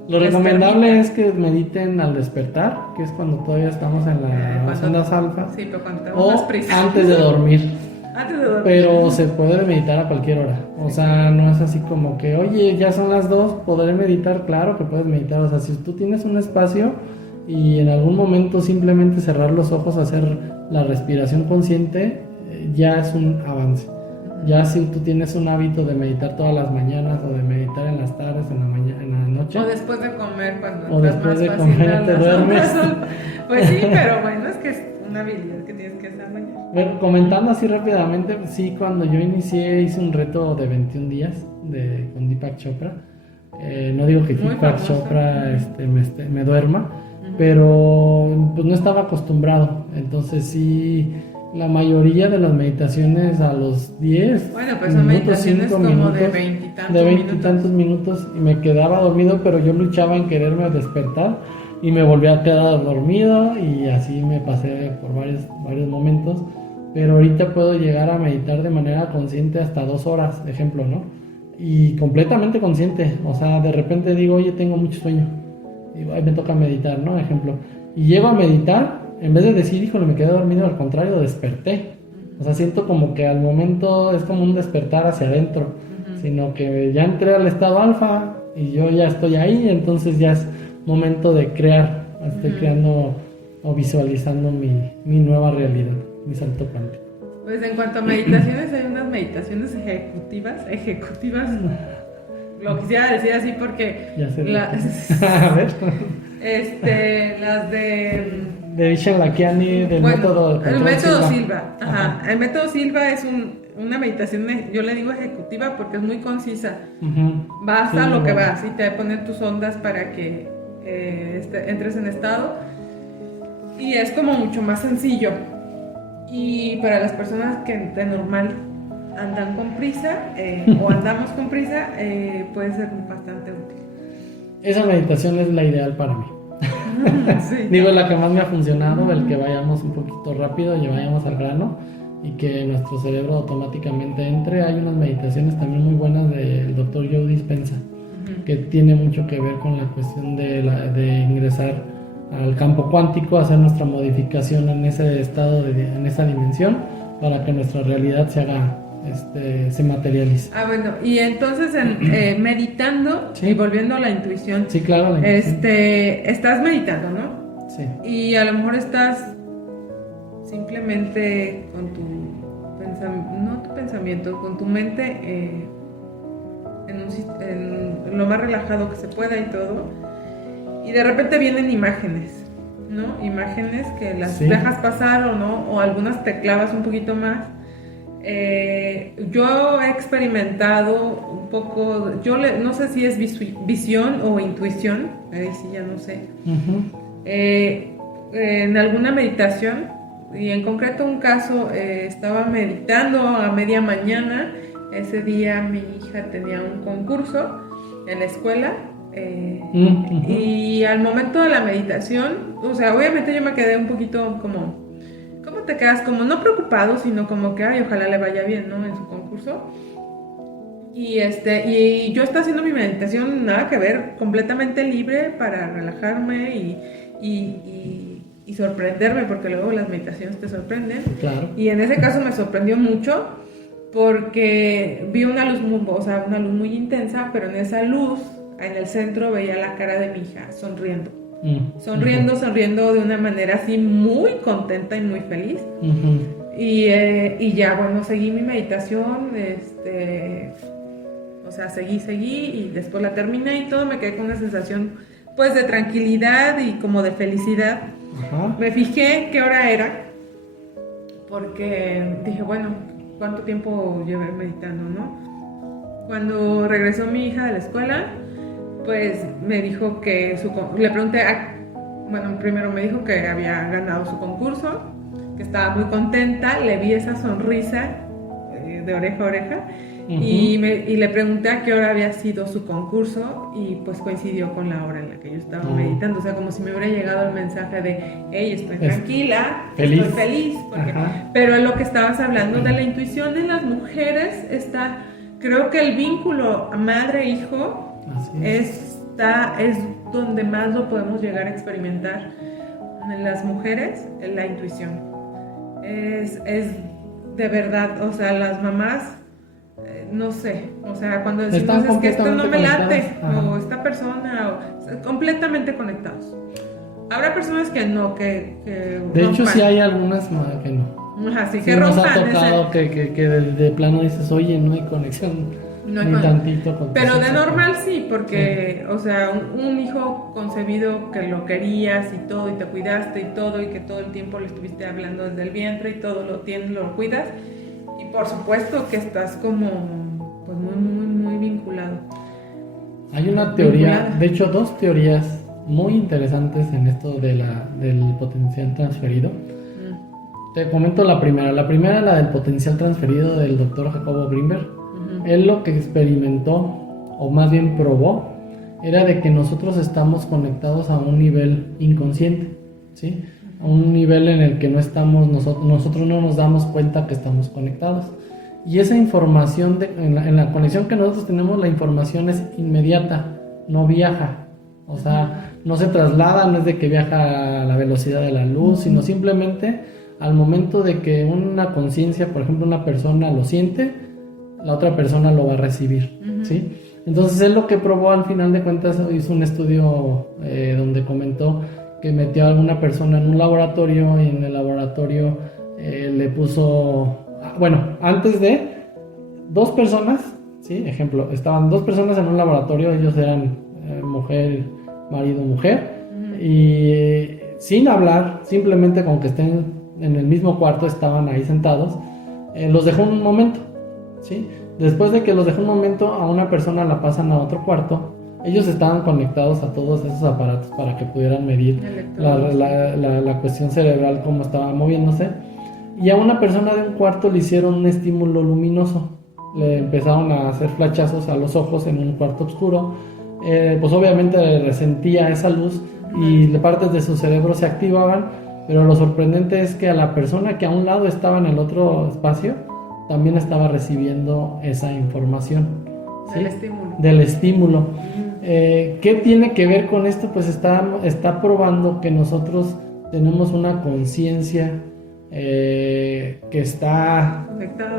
lo recomendable es que mediten al despertar, que es cuando todavía estamos en las ondas alfa, sí, pero cuando o antes de dormir. Pero se puede meditar a cualquier hora. O sea, no es así como que, oye, ya son las 2, ¿podré meditar? Claro que puedes meditar. O sea, si tú tienes un espacio y en algún momento simplemente cerrar los ojos, hacer la respiración consciente, ya es un avance. Ya si tú tienes un hábito de meditar todas las mañanas o de meditar en las tardes, en la noche. O después de comer, cuando o después de comer te duermes. Pues sí, pero bueno, es que es una habilidad que tienes que desarrollar. Bueno, comentando así rápidamente, sí, cuando yo hice un reto de 21 días con Deepak Chopra. No digo que Deepak Chopra me duerma, pero pues no estaba acostumbrado. Entonces sí, la mayoría de las meditaciones a los 10 bueno, pues son meditaciones como minutos, de 20 y tantos minutos y me quedaba dormido, pero yo luchaba en quererme despertar y me volví a quedar dormido y así me pasé por varios momentos. Pero ahorita puedo llegar a meditar de manera consciente hasta 2 horas, ejemplo, ¿no? Y completamente consciente. O sea, de repente digo, oye, tengo mucho sueño. Y me toca meditar, ¿no? Ejemplo. Y llego a meditar, en vez de decir, híjole, me quedé dormido, al contrario, desperté. O sea, siento como que al momento es como un despertar hacia adentro. Sino que ya entré al estado alfa y yo ya estoy ahí, entonces ya es momento de crear. Estoy creando o visualizando mi nueva realidad. Mi salto cuántico. Pues en cuanto a meditaciones, hay unas meditaciones ejecutivas. Lo quisiera decir así porque ya sé a ver. Las de Vishen Lakhiani, del método el método Silva. Ajá. El método Silva es una meditación, yo le digo ejecutiva porque es muy concisa. Basta lo que vas y te ponen tus ondas para que entres en estado. y es como mucho más sencillo. Y para las personas que de normal andan con prisa o andamos con prisa, puede ser bastante útil. Esa meditación es la ideal para mí. Sí. Digo, la que más me ha funcionado, el que vayamos un poquito rápido y vayamos al grano y que nuestro cerebro automáticamente entre. Hay unas meditaciones también muy buenas del Dr. Joe Dispenza, que tiene mucho que ver con la cuestión de ingresar al campo cuántico, hacer nuestra modificación en ese estado, en esa dimensión, para que nuestra realidad se haga, se materialice. Bueno, y entonces meditando, Sí. y volviendo a la intuición, Sí, claro. La intuición. Estás meditando, ¿no? Sí. Y a lo mejor estás simplemente con tu pensamiento, con tu mente en lo más relajado que se pueda y todo, y de repente vienen imágenes, ¿no? Imágenes que las dejas pasar o no, o algunas te clavas un poquito más. Yo he experimentado un poco, no sé si es visión o intuición, ahí sí ya no sé. En alguna meditación, y en concreto un caso, estaba meditando a media mañana. Ese día mi hija tenía un concurso en la escuela, y al momento de la meditación, o sea, obviamente yo me quedé un poquito como, ¿cómo te quedas? Como no preocupado, sino como que, ay, ojalá le vaya bien, ¿no? En su concurso. Y yo estaba haciendo mi meditación, nada que ver, completamente libre para relajarme y sorprenderme, porque luego las meditaciones te sorprenden. Claro. Y en ese caso me sorprendió mucho porque vi una luz muy intensa, pero en esa luz, en el centro, veía la cara de mi hija sonriendo. Sonriendo de una manera así muy contenta y muy feliz. Y ya, bueno, seguí mi meditación, seguí y después la terminé y todo, me quedé con una sensación pues de tranquilidad y como de felicidad. Me fijé qué hora era, porque dije, bueno, ¿cuánto tiempo llevé meditando, no? Cuando regresó mi hija de la escuela, pues me dijo que le pregunté, primero me dijo que había ganado su concurso, que estaba muy contenta, le vi esa sonrisa de oreja a oreja, y le pregunté a qué hora había sido su concurso, y pues coincidió con la hora en la que yo estaba meditando, o sea, como si me hubiera llegado el mensaje de, hey, estoy tranquila, estoy feliz, pero en lo que estabas hablando de la intuición en las mujeres está, creo que el vínculo madre-hijo es donde más lo podemos llegar a experimentar en las mujeres, en la intuición. Es de verdad, o sea, las mamás, no sé, o sea, cuando decimos es que esto no me late, o esta persona, completamente conectados. Habrá personas que no, que de hecho sí hay algunas que no. Así sí, que nos rompan ha tocado que de plano dices, oye, no hay conexión. Tantito con pero de normal sí, porque, o sea, un hijo concebido que lo querías y todo, y te cuidaste y todo, y que todo el tiempo le estuviste hablando desde el vientre y todo lo cuidas, y por supuesto que estás como, pues muy, muy, muy vinculado. Hay una teoría, de hecho 2 teorías muy interesantes en esto del potencial transferido. Te comento la primera, la del potencial transferido del doctor Jacobo Grinberg. Él lo que experimentó, o más bien probó, era de que nosotros estamos conectados a un nivel inconsciente, ¿sí? A un nivel en el que no estamos, nosotros no nos damos cuenta que estamos conectados. Y esa información, en la conexión que nosotros tenemos, la información es inmediata, no viaja. O sea, no se traslada, no es de que viaja a la velocidad de la luz, sino simplemente al momento de que una conciencia, por ejemplo, una persona lo siente, la otra persona lo va a recibir, ¿sí? Entonces él lo que probó al final de cuentas, hizo un estudio donde comentó que metió a alguna persona en un laboratorio y en el laboratorio le puso, antes de 2 personas, ¿sí? Ejemplo, estaban 2 personas en un laboratorio, ellos eran mujer, marido, mujer, y sin hablar, simplemente con que estén en el mismo cuarto, estaban ahí sentados, los dejó un momento. ¿Sí? Después de que los dejó un momento, a una persona la pasan a otro cuarto ellos estaban conectados a todos esos aparatos para que pudieran medir la cuestión cerebral, cómo estaba moviéndose. Y a una persona de un cuarto le hicieron un estímulo luminoso. Le empezaron a hacer flachazos a los ojos en un cuarto oscuro. Pues obviamente resentía esa luz y partes de su cerebro se activaban. Pero lo sorprendente es que a la persona que a un lado estaba en el otro espacio también estaba recibiendo esa información, ¿sí? Del estímulo. ¿Qué tiene que ver con esto? Pues está probando que nosotros tenemos una conciencia que está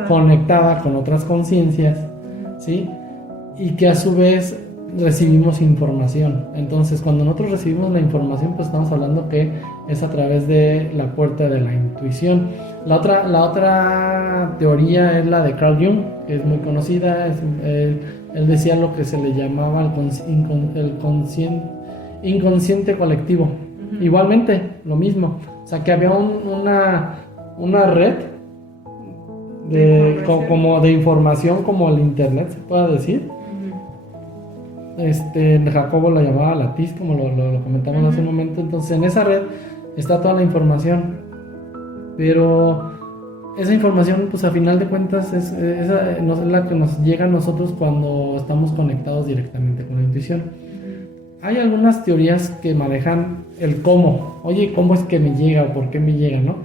conectada con otras conciencias, ¿sí? Y que a su vez recibimos información. Entonces, cuando nosotros recibimos la información, pues estamos hablando que es a través de la puerta de la intuición. La otra teoría es la de Carl Jung, que es muy conocida. Él decía lo que se le llamaba el inconsciente colectivo. Igualmente, lo mismo. O sea, que había una red como de información, como el internet, se puede decir. Jacobo lo llamaba latiz, como lo comentamos hace un momento. Entonces, en esa red está toda la información, pero esa información, pues a final de cuentas es la que nos llega a nosotros cuando estamos conectados directamente con la intuición. Hay algunas teorías que manejan el cómo. Oye, ¿cómo es que me llega o por qué me llega, no?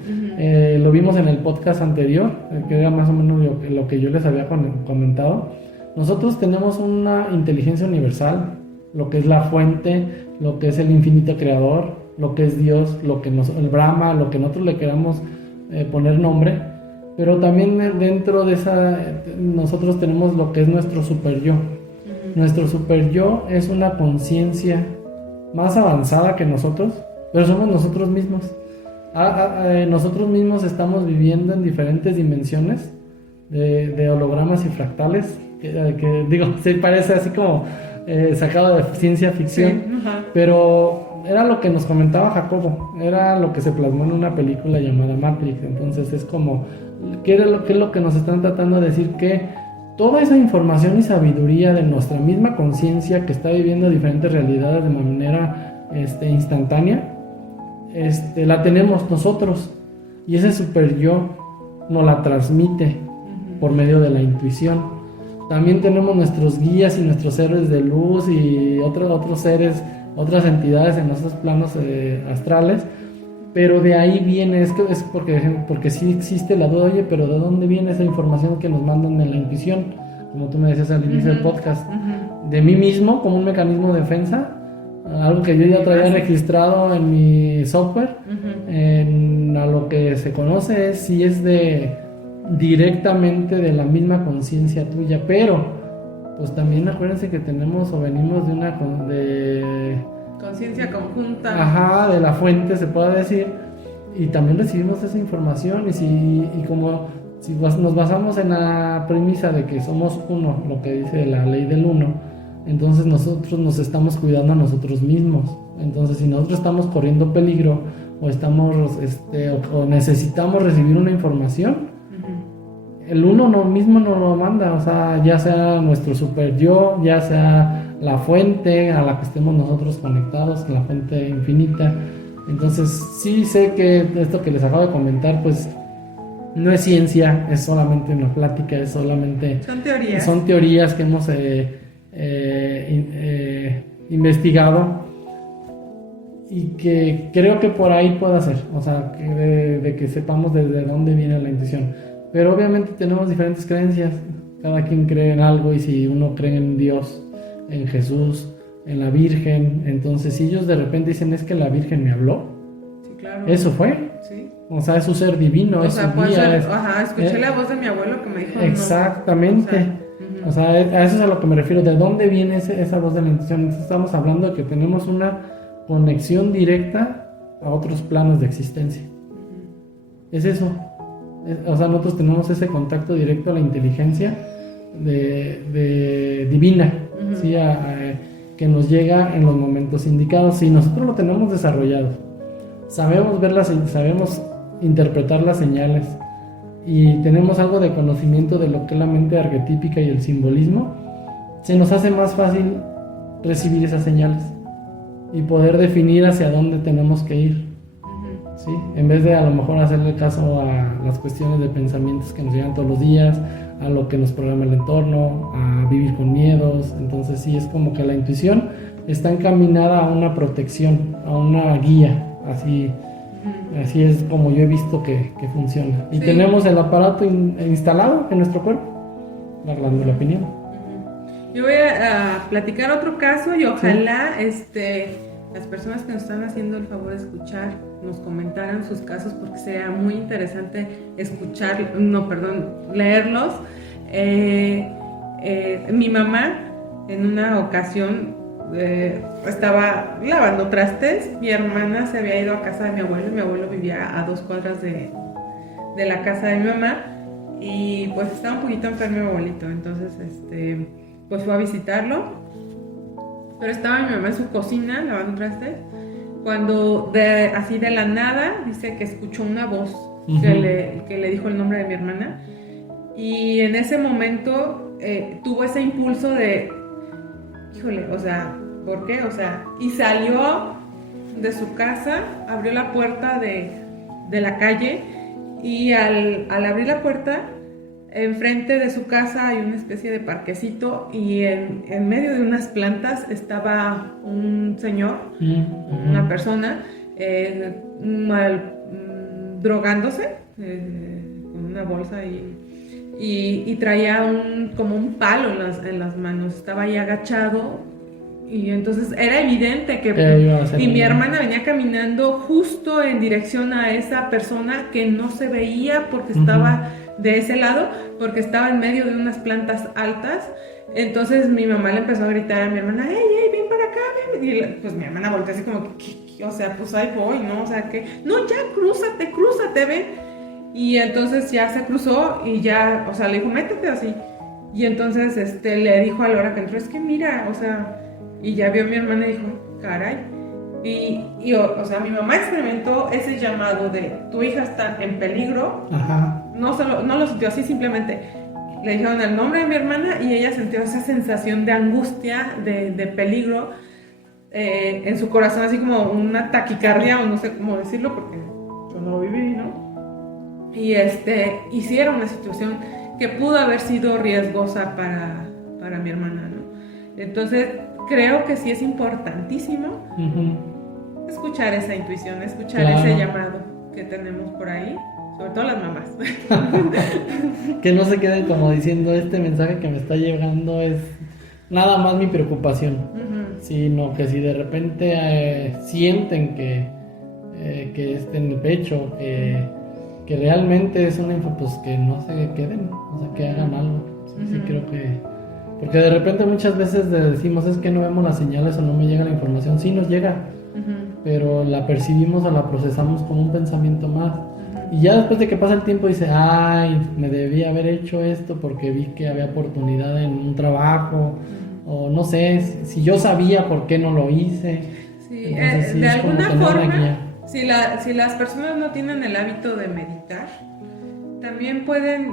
Lo vimos en el podcast anterior, que era más o menos lo que yo les había comentado. Nosotros tenemos una inteligencia universal, lo que es la fuente, lo que es el infinito creador, lo que es Dios, el Brahma, lo que nosotros le queramos poner nombre, pero también dentro de nosotros tenemos lo que es nuestro super yo. Nuestro super yo es una conciencia más avanzada que nosotros, pero somos nosotros mismos. Nosotros mismos estamos viviendo en diferentes dimensiones de hologramas y fractales, que digo, se parece así como sacado de ciencia ficción, sí, pero era lo que nos comentaba Jacobo, era lo que se plasmó en una película llamada Matrix. Entonces es como, ¿qué es lo que nos están tratando de decir? Que toda esa información y sabiduría de nuestra misma conciencia que está viviendo diferentes realidades de manera instantánea, la tenemos nosotros, y ese super yo nos la transmite por medio de la intuición. También tenemos nuestros guías y nuestros héroes de luz y otros seres, otras entidades en nuestros planos astrales, pero de ahí viene, es porque sí existe la duda, oye, pero ¿de dónde viene esa información que nos mandan en la intuición? Como tú me decías al inicio del podcast, de mí mismo como un mecanismo de defensa, algo que yo ya traía registrado en mi software, a lo que se conoce si es directamente de la misma conciencia tuya, pero pues también acuérdense que tenemos o venimos de una conciencia conjunta, de la fuente, se puede decir, y también recibimos esa información. Y si nos basamos en la premisa de que somos uno, lo que dice la ley del uno, entonces nosotros nos estamos cuidando a nosotros mismos. Entonces, si nosotros estamos corriendo peligro o o necesitamos recibir una información, el uno mismo nos lo manda, o sea, ya sea nuestro super yo, ya sea la fuente a la que estemos nosotros conectados, la fuente infinita. Entonces, sí sé que esto que les acabo de comentar, pues no es ciencia, es solamente una plática, son teorías que hemos investigado, y que creo que por ahí pueda ser, o sea, de que sepamos desde dónde viene la intuición. Pero obviamente tenemos diferentes creencias, cada quien cree en algo, y si uno cree en Dios, en Jesús, en la Virgen, entonces si ellos de repente dicen, es que la Virgen me habló, sí, claro, eso fue, sí. O sea, es su ser divino, es su guía, escuché la voz de mi abuelo que me dijo exactamente, o sea, a eso es a lo que me refiero, de dónde viene esa voz de la intuición. Entonces estamos hablando de que tenemos una conexión directa a otros planos de existencia, es eso. O sea, nosotros tenemos ese contacto directo a la inteligencia divina, ¿sí? Que nos llega en los momentos indicados. Si nosotros lo tenemos desarrollado, sabemos sabemos interpretar las señales, y tenemos algo de conocimiento de lo que es la mente arquetípica y el simbolismo, se nos hace más fácil recibir esas señales y poder definir hacia dónde tenemos que ir, ¿sí? En vez de a lo mejor hacerle caso a las cuestiones de pensamientos que nos llegan todos los días, a lo que nos programa el entorno, a vivir con miedos. Entonces sí, es como que la intuición está encaminada a una protección, a una guía, así es como yo he visto que funciona. Y tenemos el aparato instalado en nuestro cuerpo, la glándula pineal. Yo voy a platicar otro caso y ojalá las personas que nos están haciendo el favor de escuchar nos comentaran sus casos, porque sería muy interesante leerlos. Mi mamá en una ocasión estaba lavando trastes, mi hermana se había ido a casa de mi abuelo vivía a 2 cuadras de la casa de mi mamá, y pues estaba un poquito enfermo mi abuelito, entonces pues fue a visitarlo, pero estaba mi mamá en su cocina lavando trastes, cuando así de la nada dice que escuchó una voz que le dijo el nombre de mi hermana, y en ese momento tuvo ese impulso de, híjole, o sea, ¿por qué? O sea, y salió de su casa, abrió la puerta de la calle, y al abrir la puerta, enfrente de su casa hay una especie de parquecito, y en medio de unas plantas estaba un señor, una persona, drogándose, con una bolsa y traía como un palo en las manos, estaba ahí agachado, y entonces era evidente y mi hermana venía caminando justo en dirección a esa persona que no se veía porque estaba de ese lado, porque estaba en medio de unas plantas altas. Entonces mi mamá le empezó a gritar a mi hermana, ¡Ey, ven para acá, ven! Y pues mi hermana volteó así como, ¿qué? O sea, pues ahí voy, ¿no? O sea, que, no, ya, crúzate, ven. Y entonces ya se cruzó y ya, o sea, le dijo, métete así. Y entonces le dijo a la hora que entró, es que mira, o sea, y ya vio a mi hermana y dijo, caray. Y o sea, mi mamá experimentó ese llamado de, tu hija está en peligro. Ajá. No lo sintió así, simplemente le dijeron el nombre de mi hermana y ella sintió esa sensación de angustia, de peligro en su corazón, así como una taquicardia, o no sé cómo decirlo porque yo no lo viví, ¿no? Y sí era una situación que pudo haber sido riesgosa para mi hermana, ¿no? Entonces creo que sí es importantísimo escuchar esa intuición, escuchar ese llamado que tenemos por ahí. Sobre todo las mamás. Que no se queden como diciendo, este mensaje que me está llegando es nada más mi preocupación, sino que si de repente sienten que esté en el pecho, que realmente es una info, pues que no se queden, o sea, que hagan algo. Sí, creo que, porque de repente muchas veces decimos, es que no vemos las señales o no me llega la información. Sí nos llega, pero la percibimos o la procesamos como un pensamiento más. Y ya después de que pasa el tiempo dice, ay, me debía haber hecho esto porque vi que había oportunidad en un trabajo, o no sé, si yo sabía por qué no lo hice. Sí, entonces, de alguna forma, si las personas no tienen el hábito de meditar, también pueden,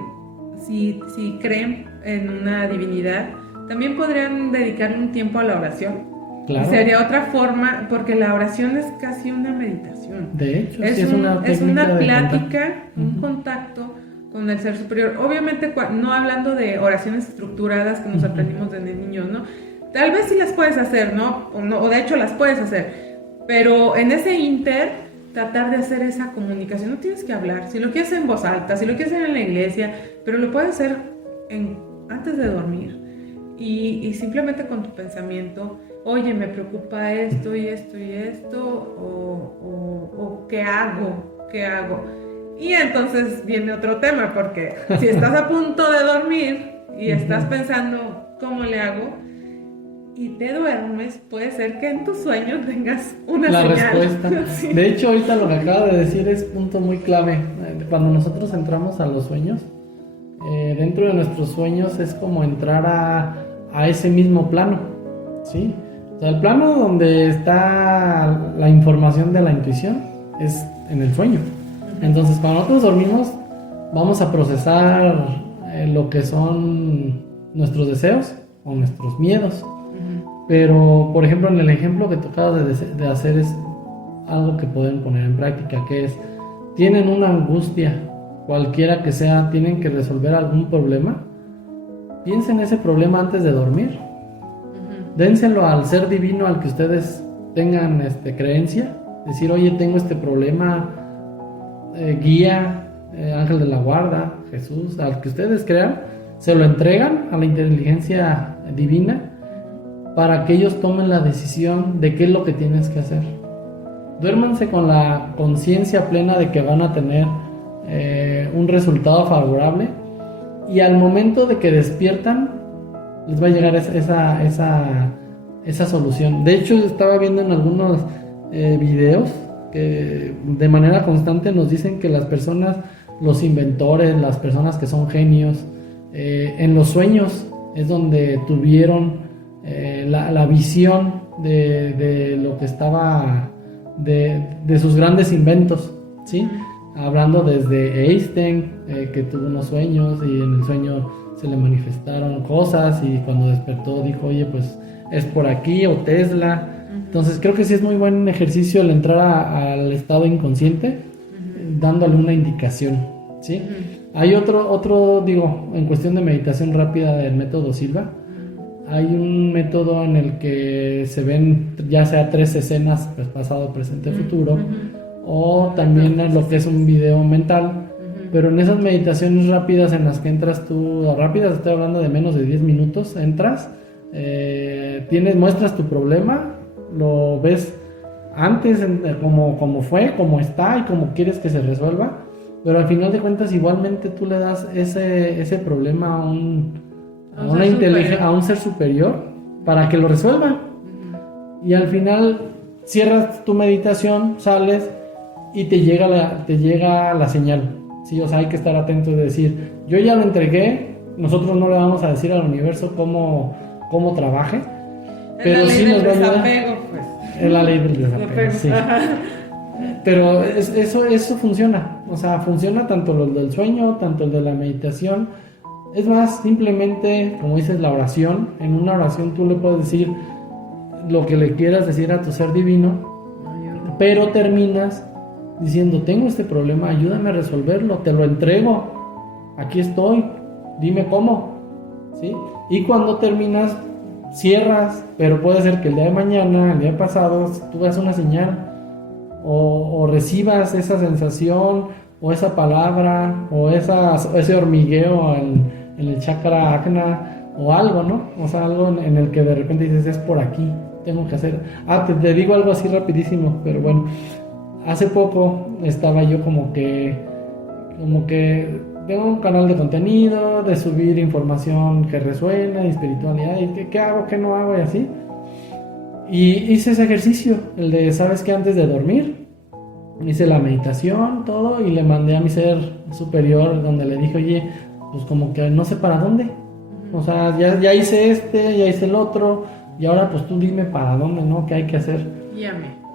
si creen en una divinidad, también podrían dedicarle un tiempo a la oración. Claro. Sería otra forma, porque la oración es casi una meditación. De hecho, es una plática, un contacto con el ser superior. Obviamente, no hablando de oraciones estructuradas que nos aprendimos desde niños, ¿no? Tal vez sí las puedes hacer, ¿no? O de hecho las puedes hacer. Pero en ese inter, tratar de hacer esa comunicación. No tienes que hablar. Si lo quieres en voz alta, si lo quieres hacer en la iglesia, pero lo puedes hacer antes de dormir. Y simplemente con tu pensamiento, oye, me preocupa esto y esto y esto, o ¿qué hago? Y entonces viene otro tema, porque si estás a punto de dormir y estás pensando, ¿cómo le hago? Y te duermes, puede ser que en tus sueños tengas una señal. Respuesta. Sí. De hecho, ahorita lo que acaba de decir es punto muy clave. Cuando nosotros entramos a los sueños, dentro de nuestros sueños es como entrar a ese mismo plano, ¿sí? O sea, el plano donde está la información de la intuición es en el sueño. Entonces, cuando nosotros dormimos, vamos a procesar lo que son nuestros deseos o nuestros miedos. Pero, por ejemplo, en el ejemplo que tocaba de hacer es algo que pueden poner en práctica, que es, tienen una angustia, cualquiera que sea, tienen que resolver algún problema, piensen ese problema antes de dormir. Dénselo al ser divino al que ustedes tengan creencia, decir, oye, tengo este problema, guía, ángel de la guarda, Jesús, al que ustedes crean, se lo entregan a la inteligencia divina para que ellos tomen la decisión de qué es lo que tienes que hacer. Duérmanse con la conciencia plena de que van a tener un resultado favorable, y al momento de que despiertan les va a llegar esa solución. De hecho, estaba viendo en algunos videos que de manera constante nos dicen que las personas, los inventores, las personas que son genios, en los sueños es donde tuvieron la visión de lo que estaba, de sus grandes inventos, ¿sí? Hablando desde Einstein, que tuvo unos sueños y en el sueño se le manifestaron cosas y cuando despertó dijo, oye, pues es por aquí, o Tesla. Entonces creo que sí es muy buen ejercicio el entrar al estado inconsciente, dándole una indicación, ¿sí? Hay otro, digo, en cuestión de meditación rápida del método Silva, hay un método en el que se ven ya sea 3 escenas, pues pasado, presente, futuro, o también en lo que es un video mental, pero en esas meditaciones rápidas en las que entras tú, rápidas, estoy hablando de menos de 10 minutos, entras, muestras tu problema, lo ves antes como fue, como está y como quieres que se resuelva, pero al final de cuentas igualmente tú le das ese problema a un ser superior para que lo resuelva. Y al final cierras tu meditación, sales y te llega la señal, ¿sí? O sea, hay que estar atento y decir, yo ya lo entregué, nosotros no le vamos a decir al universo cómo trabaje, pero sí nos va a ayudar. Pues. Es la ley del desapego, sí. Pero eso funciona, o sea, funciona tanto el del sueño, tanto el de la meditación. Es más, simplemente, como dices, la oración. En una oración tú le puedes decir lo que le quieras decir a tu ser divino, pero terminas diciendo, tengo este problema, ayúdame a resolverlo, te lo entrego, aquí estoy, dime cómo, ¿sí? Y cuando terminas, cierras, pero puede ser que el día de mañana, el día pasado, tú das una señal, o recibas esa sensación, o esa palabra, o ese hormigueo en el chakra ajna, o algo, ¿no? O sea, algo en el que de repente dices, es por aquí, tengo que hacer. Te digo algo así rapidísimo, pero bueno, hace poco estaba yo como que tengo un canal de contenido, de subir información que resuena, de espiritualidad, y ¿qué hago, qué no hago? Y así. Y hice ese ejercicio, el de, ¿sabes qué? Antes de dormir, hice la meditación, todo, y le mandé a mi ser superior, donde le dije, oye, pues como que no sé para dónde. O sea, ya hice ya hice el otro, y ahora pues tú dime para dónde, ¿no? ¿Qué hay que hacer?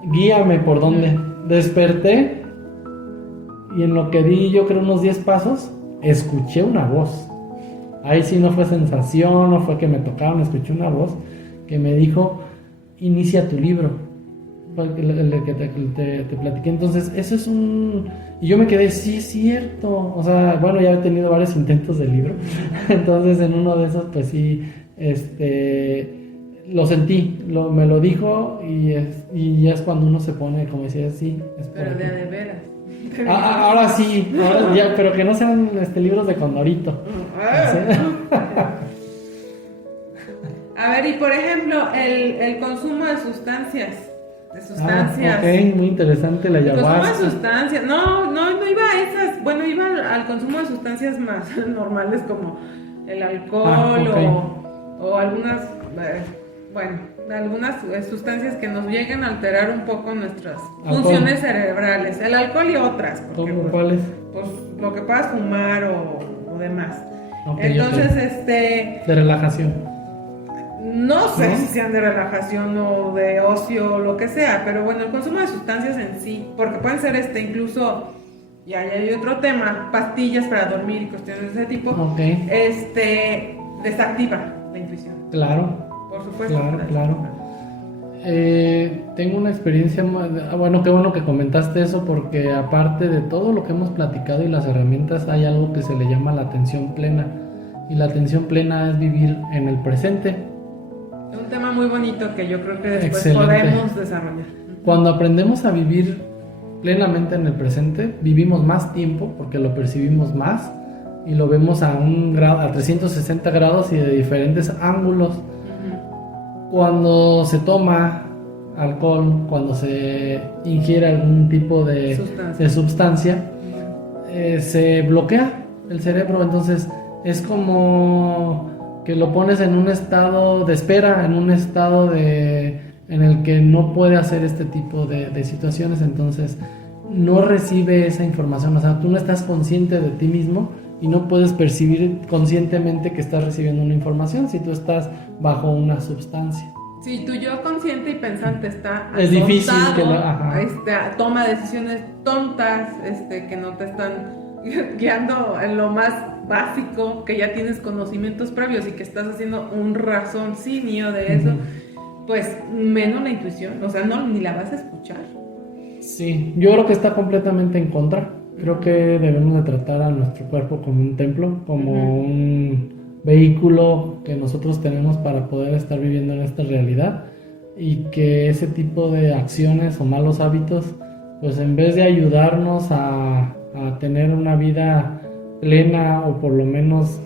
Guíame por dónde. Desperté, y en lo que di, yo creo, unos 10 pasos, escuché una voz. Ahí sí no fue sensación, no fue que me tocaron, escuché una voz que me dijo, inicia tu libro, el que te platiqué. Entonces eso es y yo me quedé, sí es cierto, o sea, bueno, ya he tenido varios intentos de libro. Entonces en uno de esos pues sí, lo sentí, me lo dijo, y ya es cuando uno se pone, como decía, sí, pero de veras. Ahora sí, ya, pero que no sean libros de Condorito. A ver, y por ejemplo, el consumo de sustancias. Ok, muy interesante la ayahuasca. El consumo de sustancias. No iba a esas. Bueno, iba al consumo de sustancias más normales como el alcohol, o algunas. Algunas sustancias que nos llegan a alterar un poco nuestras funciones cerebrales. El alcohol y otras. ¿Cuáles? Pues lo que puedas fumar o demás. Okay, entonces, de relajación. No sé si sean de relajación o de ocio o lo que sea, pero bueno, el consumo de sustancias en sí, porque pueden ser incluso, y ahí hay otro tema, pastillas para dormir y cuestiones de ese tipo, desactiva la intuición. Claro. Por supuesto. supuesto. Claro. Tengo una experiencia, bueno, qué bueno que comentaste eso, porque aparte de todo lo que hemos platicado y las herramientas, hay algo que se le llama la atención plena, y la atención plena es vivir en el presente. Un tema muy bonito que yo creo que después Excelente. podemos desarrollar. Cuando aprendemos a vivir plenamente en el presente, vivimos más tiempo porque lo percibimos más y lo vemos a 360 grados y de diferentes ángulos. Cuando se toma alcohol, cuando se ingiere algún tipo de sustancia, se bloquea el cerebro, entonces es como que lo pones en un estado de espera, en un estado en el que no puede hacer este tipo de situaciones, entonces no recibe esa información, o sea, tú no estás consciente de ti mismo y no puedes percibir conscientemente que estás recibiendo una información si tú estás bajo una sustancia. Si tu yo consciente y pensante está es difícil que toma decisiones tontas, que no te están guiando en lo más básico, que ya tienes conocimientos previos y que estás haciendo un raciocinio de eso, pues menos la intuición, o sea, ni la vas a escuchar. Sí, yo creo que está completamente en contra. Creo que debemos de tratar a nuestro cuerpo como un templo, como un vehículo que nosotros tenemos para poder estar viviendo en esta realidad, y que ese tipo de acciones o malos hábitos, pues en vez de ayudarnos a tener una vida plena o por lo menos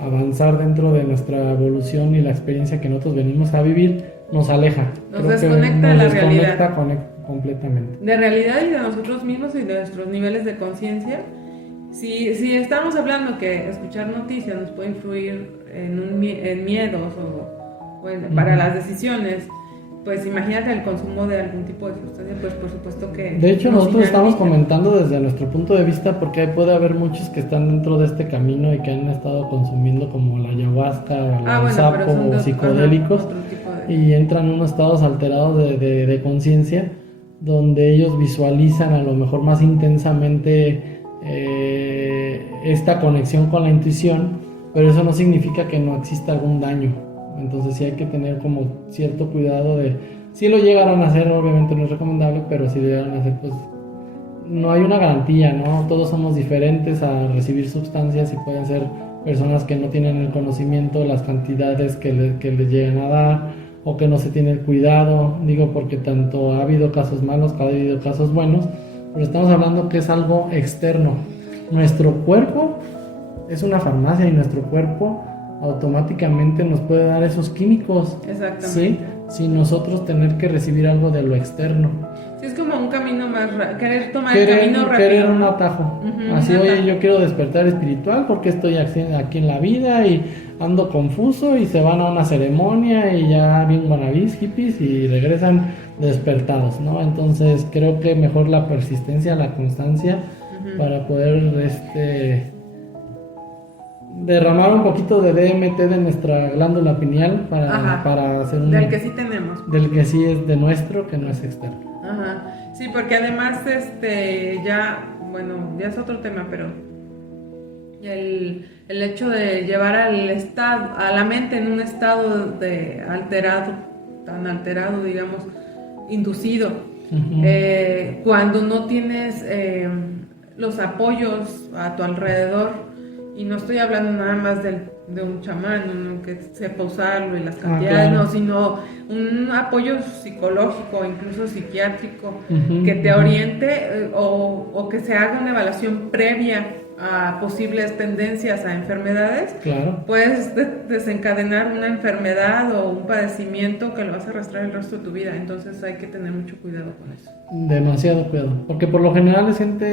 avanzar dentro de nuestra evolución y la experiencia que nosotros venimos a vivir, nos aleja. Nos desconecta de la realidad. Completamente. De realidad y de nosotros mismos y de nuestros niveles de conciencia. Si estamos hablando que escuchar noticias nos puede influir en miedos para las decisiones, pues imagínate el consumo de algún tipo de sustancia, pues por supuesto que... De hecho, nosotros estamos comentando desde nuestro punto de vista, porque puede haber muchos que están dentro de este camino y que han estado consumiendo como la ayahuasca o el sapo o psicodélicos, y entran en unos estados alterados de conciencia, donde ellos visualizan a lo mejor más intensamente esta conexión con la intuición, pero eso no significa que no exista algún daño. Entonces sí hay que tener como cierto cuidado de, si lo llegaron a hacer, obviamente no es recomendable, pero si lo llegaron a hacer, pues no hay una garantía, ¿no? Todos somos diferentes a recibir sustancias y pueden ser personas que no tienen el conocimiento de las cantidades que les llegan a dar, o que no se tiene el cuidado, digo, porque tanto ha habido casos malos, ha habido casos buenos, pero estamos hablando que es algo externo. Nuestro cuerpo es una farmacia y nuestro cuerpo automáticamente nos puede dar esos químicos. Exactamente. ¿Sí? Sin nosotros tener que recibir algo de lo externo. Sí, es como un camino más querer tomar el camino rápido. Querer un atajo. Así, oye, yo quiero despertar espiritual porque estoy aquí en la vida y ando confuso, y se van a una ceremonia y ya bien wannabes, hippies, y regresan despertados, ¿no? Entonces creo que mejor la persistencia, la constancia, para poder derramar un poquito de DMT de nuestra glándula pineal para hacer un... Del que sí tenemos. Del que sí es de nuestro, que no es externo. Ajá. Sí, porque además ya es otro tema, pero el hecho de llevar a la mente en un estado tan alterado, digamos, inducido, cuando no tienes los apoyos a tu alrededor. Y no estoy hablando nada más de un chamán, ¿no?, que sepa usarlo y las cantidades, claro. No, sino un apoyo psicológico, incluso psiquiátrico, que te oriente o que se haga una evaluación previa a posibles tendencias a enfermedades. Claro. Puedes desencadenar una enfermedad o un padecimiento que lo vas a arrastrar el resto de tu vida. Entonces hay que tener mucho cuidado con eso. Demasiado cuidado, porque por lo general es gente,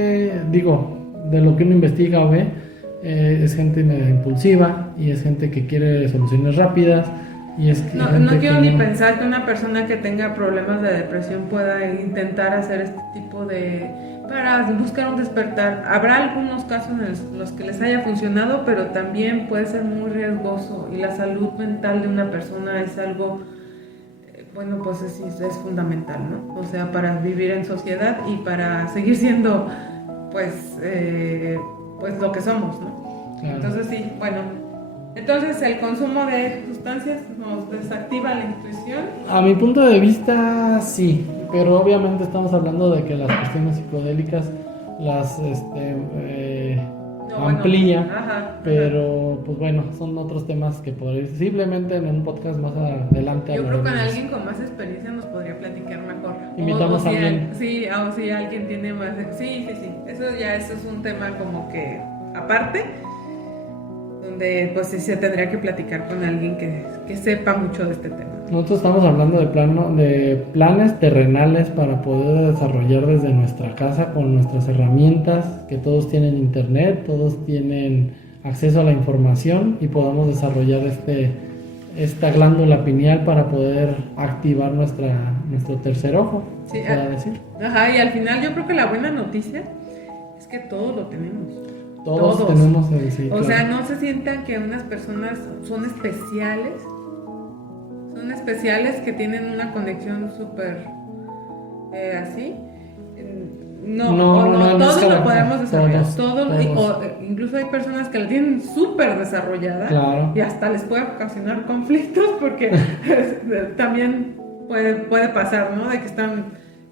de lo que uno investiga o ve, es gente medio impulsiva, y es gente que quiere soluciones rápidas, y es que no quiero ni pensar que una persona que tenga problemas de depresión pueda intentar hacer este tipo para buscar un despertar. Habrá algunos casos en los que les haya funcionado, pero también puede ser muy riesgoso, y la salud mental de una persona es algo, pues es fundamental, ¿no? O sea, para vivir en sociedad y para seguir siendo, pues lo que somos, ¿no? Claro. Entonces sí, entonces el consumo de sustancias nos desactiva la intuición? A mi punto de vista, sí, pero obviamente estamos hablando de que las cuestiones psicodélicas las amplían, pero pues bueno, son otros temas que posiblemente en un podcast más adelante yo creo que con hablaremos. alguien con más experiencia nos podría platicar mejor. Invitamos a alguien. Sí, o si alguien tiene más. Sí. Eso es un tema como que aparte, donde pues sí se tendría que platicar con alguien que sepa mucho de este tema. Nosotros estamos hablando de planes terrenales para poder desarrollar desde nuestra casa con nuestras herramientas, que todos tienen internet, todos tienen acceso a la información y podamos desarrollar esta glándula pineal para poder activar nuestro tercer ojo, Sí, decir. Ajá, y al final yo creo que la buena noticia es que todos lo tenemos. Todos tenemos el sí, o sea, no se sientan que unas personas son especiales. Son especiales que tienen una conexión súper así. No, todos lo podemos desarrollar. Todos. Incluso hay personas que la tienen súper desarrollada, claro. Y hasta les puede ocasionar conflictos porque también puede pasar, ¿no? De que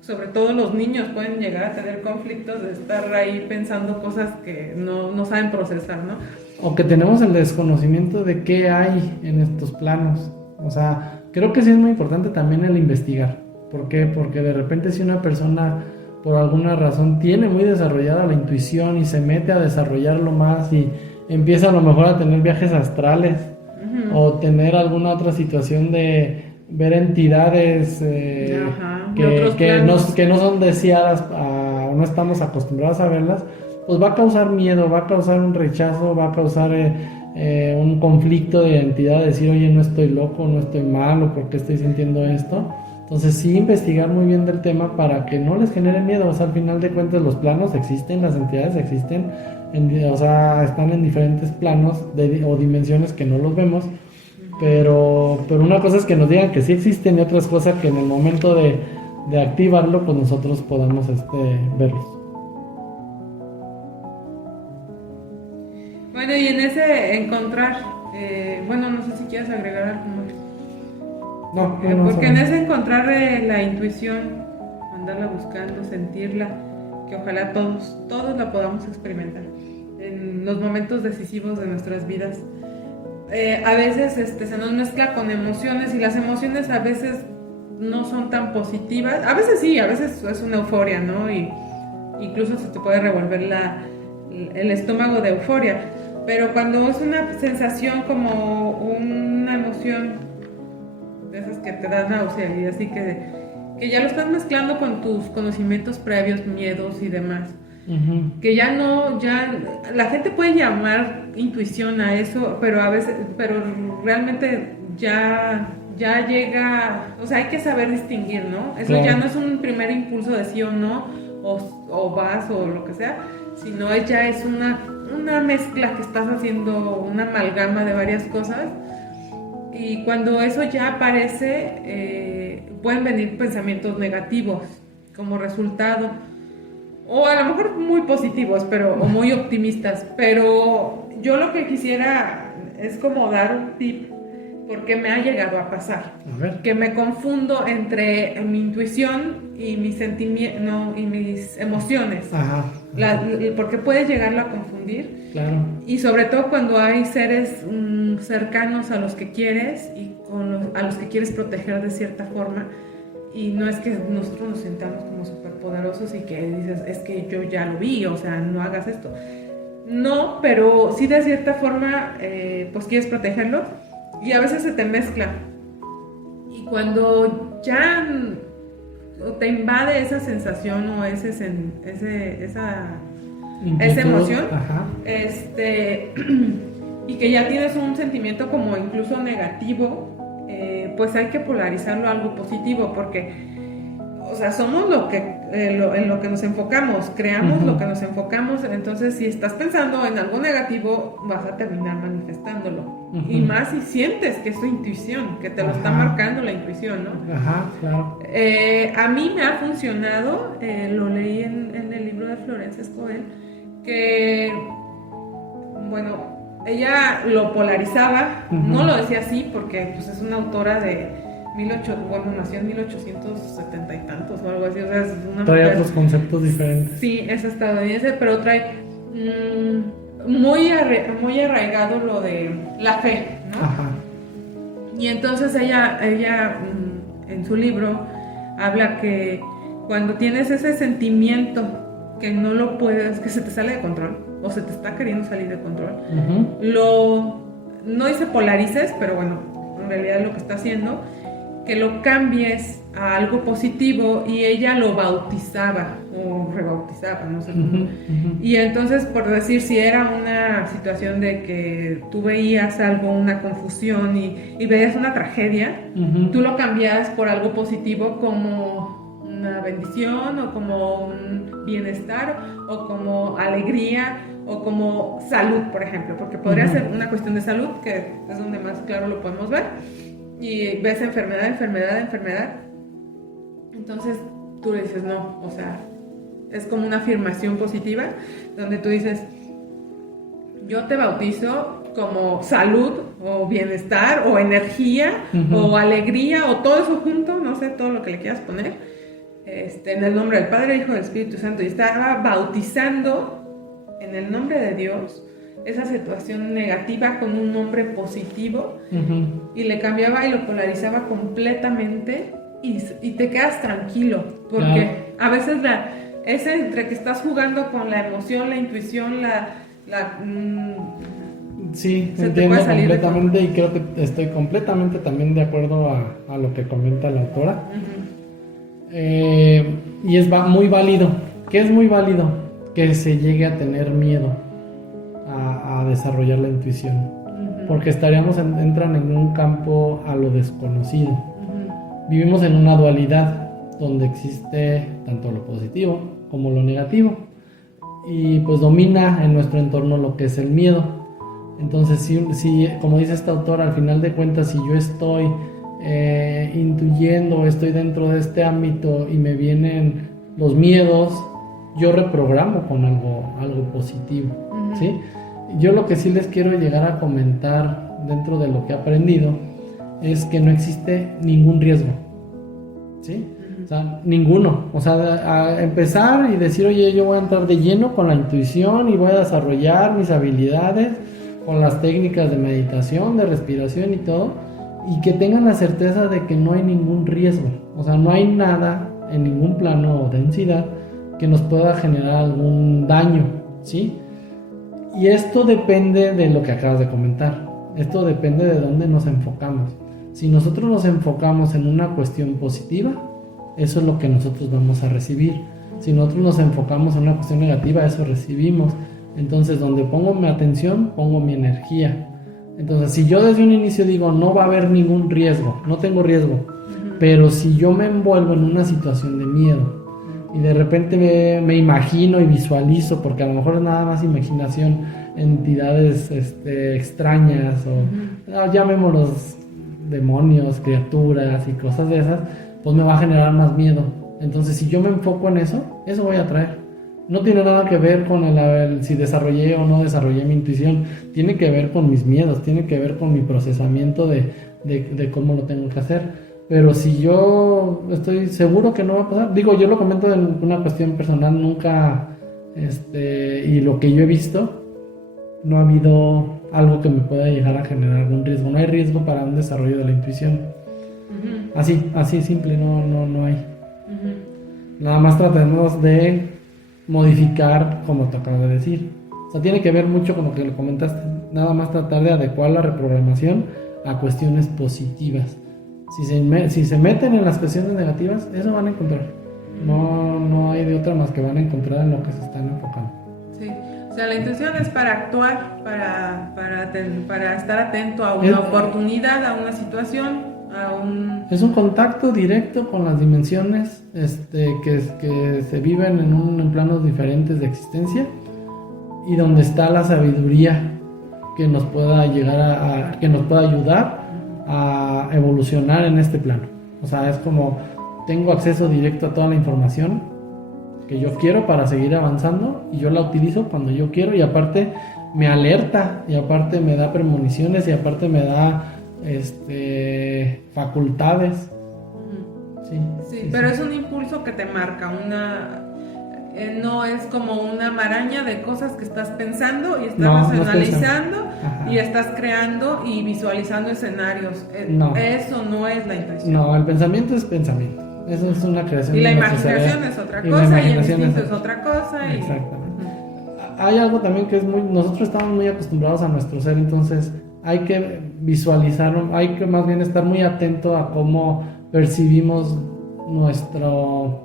sobre todo los niños pueden llegar a tener conflictos de estar ahí pensando cosas que no saben procesar, ¿no? O que tenemos el desconocimiento de qué hay en estos planos. O sea, creo que sí es muy importante también el investigar. ¿Por qué? Porque de repente si una persona por alguna razón tiene muy desarrollada la intuición y se mete a desarrollarlo más y empieza a lo mejor a tener viajes astrales, uh-huh, o tener alguna otra situación de ver entidades que no son deseadas o no estamos acostumbrados a verlas, pues va a causar miedo, va a causar un rechazo, va a causar un conflicto de identidad, decir, oye, no estoy loco, no estoy mal, o por qué estoy sintiendo esto. Entonces sí investigar muy bien del tema para que no les genere miedo. O sea, al final de cuentas los planos existen, las entidades existen, o sea, están en diferentes planos o dimensiones que no los vemos, pero una cosa es que nos digan que sí existen y otra cosa que en el momento de activarlo, pues nosotros podamos verlos. Bueno, y en ese encontrar, no sé si quieres agregar algo más. No, porque en ese encontrar la intuición, andarla buscando, sentirla, que ojalá todos la podamos experimentar en los momentos decisivos de nuestras vidas. A veces se nos mezcla con emociones y las emociones a veces no son tan positivas. A veces sí, a veces es una euforia, ¿no? Y incluso se te puede revolver el estómago de euforia. Pero cuando es una sensación como una emoción de esas que te dan náusea y así que ya lo estás mezclando con tus conocimientos previos, miedos y demás, uh-huh, que ya la gente puede llamar intuición a eso, pero realmente ya llega, o sea, hay que saber distinguir, ¿no? Eso claro, ya no es un primer impulso de sí o no, o vas o lo que sea, sino ya es una mezcla que estás haciendo, una amalgama de varias cosas. Y cuando eso ya aparece, pueden venir pensamientos negativos como resultado, o a lo mejor muy positivos, o muy optimistas. Pero yo lo que quisiera es como dar un tip, porque me ha llegado a pasar, que me confundo entre mi intuición y mis sentimientos y mis emociones. Ajá. Porque puedes llegarlo a confundir. Claro. Y sobre todo cuando hay seres cercanos a los que quieres y a los que quieres proteger de cierta forma, y no es que nosotros nos sintamos como superpoderosos y que dices, es que yo ya lo vi, o sea, no hagas esto. No, pero sí de cierta forma pues quieres protegerlo y a veces se te mezcla. Y cuando ya te invade esa sensación o esa emoción, ajá, y que ya tienes un sentimiento como incluso negativo, pues hay que polarizarlo a algo positivo, porque, o sea, somos en lo que nos enfocamos, creamos, uh-huh, lo que nos enfocamos. Entonces, si estás pensando en algo negativo, vas a terminar manifestándolo, uh-huh, y más si sientes que es tu intuición, que te lo, ajá, está marcando la intuición, ¿no? Ajá, claro. A mí me ha funcionado, lo leí en el libro de Florence Scovel, que, bueno, ella lo polarizaba, Ujú. no lo decía así porque pues, es una autora de nació en 1870 y tantos o algo así, o sea, es una Trae mujer- otros conceptos diferentes. Sí, es estadounidense, pero trae muy arraigado lo de la fe, ¿no? Ajá. Y entonces ella en su libro habla que cuando tienes ese sentimiento que no lo puedes, que se te sale de control o se te está queriendo salir de control, Ujú. no dice polarices, pero bueno, en realidad lo que está haciendo, que lo cambies a algo positivo, y ella lo bautizaba o rebautizaba, no sé cómo. Ujú, ujú. Y entonces, por decir, si era una situación de que tú veías algo, una confusión y veías una tragedia, Ujú. tú lo cambias por algo positivo como una bendición o como un bienestar o como alegría o como salud, por ejemplo, porque podría Ujú. ser una cuestión de salud, que es donde más claro lo podemos ver, y ves enfermedad, enfermedad, enfermedad. Entonces tú le dices no, o sea, es como una afirmación positiva donde tú dices, yo te bautizo como salud o bienestar o energía Ujú. o alegría o todo eso junto, no sé, todo lo que le quieras poner, en el nombre del Padre, Hijo y del Espíritu Santo, y estaba bautizando en el nombre de Dios esa situación negativa con un nombre positivo. Ujú. Y le cambiaba y lo polarizaba completamente, y te quedas tranquilo, porque a veces ese entre que estás jugando con la emoción, la intuición, Sí, se te entiendo puede salir de completamente y creo que estoy completamente también de acuerdo a lo que comenta la autora. Y es muy válido, que es muy válido que se llegue a tener miedo a desarrollar la intuición, porque entran en un campo a lo desconocido. Vivimos en una dualidad donde existe tanto lo positivo como lo negativo, y pues domina en nuestro entorno lo que es el miedo. Entonces, si como dice esta autora, al final de cuentas, si yo estoy intuyendo, estoy dentro de este ámbito y me vienen los miedos, yo reprogramo con algo positivo, ¿sí? Yo lo que sí les quiero llegar a comentar dentro de lo que he aprendido es que no existe ningún riesgo, ¿sí? O sea, ninguno. O sea, a empezar y decir, oye, yo voy a entrar de lleno con la intuición y voy a desarrollar mis habilidades con las técnicas de meditación, de respiración y todo, y que tengan la certeza de que no hay ningún riesgo. O sea, no hay nada en ningún plano o densidad que nos pueda generar algún daño, ¿sí? Y esto depende de lo que acabas de comentar. Esto depende de dónde nos enfocamos. Si nosotros nos enfocamos en una cuestión positiva, eso es lo que nosotros vamos a recibir. Si nosotros nos enfocamos en una cuestión negativa, eso recibimos. Entonces, donde pongo mi atención, pongo mi energía. Entonces, si yo desde un inicio digo, no va a haber ningún riesgo, no tengo riesgo, pero si yo me envuelvo en una situación de miedo y de repente me imagino y visualizo, porque a lo mejor es nada más imaginación, entidades extrañas o llamémoslos demonios, criaturas y cosas de esas, pues me va a generar más miedo. Entonces, si yo me enfoco en eso voy a traer. No tiene nada que ver con si desarrollé o no desarrollé mi intuición. Tiene que ver con mis miedos, tiene que ver con mi procesamiento de cómo lo tengo que hacer. Pero si yo estoy seguro que no va a pasar, digo, yo lo comento en una cuestión personal, nunca, y lo que yo he visto, no ha habido algo que me pueda llegar a generar algún riesgo. No hay riesgo para un desarrollo de la intuición. Así simple, no hay. Nada más tratemos de modificar, como te acabo de decir. O sea, tiene que ver mucho con lo que lo comentaste. Nada más tratar de adecuar la reprogramación a cuestiones positivas. Si se meten en las cuestiones negativas, eso van a encontrar. No hay de otra más que van a encontrar en lo que se están enfocando. Sí, o sea, la intención es para actuar, para estar atento a una oportunidad, a una situación, Es un contacto directo con las dimensiones que se viven en planos diferentes de existencia, y donde está la sabiduría que nos pueda llegar que nos pueda ayudar a evolucionar en este plano. O sea, es como tengo acceso directo a toda la información que yo quiero para seguir avanzando, y yo la utilizo cuando yo quiero, y aparte me alerta y aparte me da premoniciones y aparte me da facultades. Sí, sí, pero es un impulso que te marca, no es como una maraña de cosas que estás pensando y estás racionalizando y estás creando y visualizando escenarios. Eso no es la intuición. No, el pensamiento es pensamiento. Eso es una creación. Y la imaginación es otra cosa y el instinto es otra cosa. Exactamente. Hay algo también que es nosotros estamos muy acostumbrados a nuestro ser, entonces hay que visualizarlo, hay que más bien estar muy atento a cómo percibimos nuestro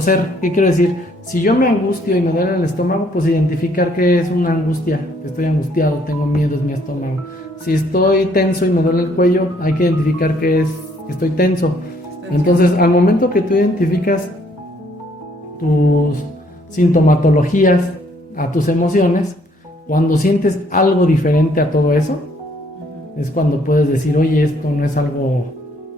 ser. ¿Qué quiero decir? Si yo me angustio y me duele el estómago, pues identificar que es una angustia, que estoy angustiado, tengo miedo, es mi estómago. Si estoy tenso y me duele el cuello, hay que identificar que estoy tenso. Entonces, al momento que tú identificas tus sintomatologías a tus emociones, cuando sientes algo diferente a todo eso, es cuando puedes decir, oye, esto no es algo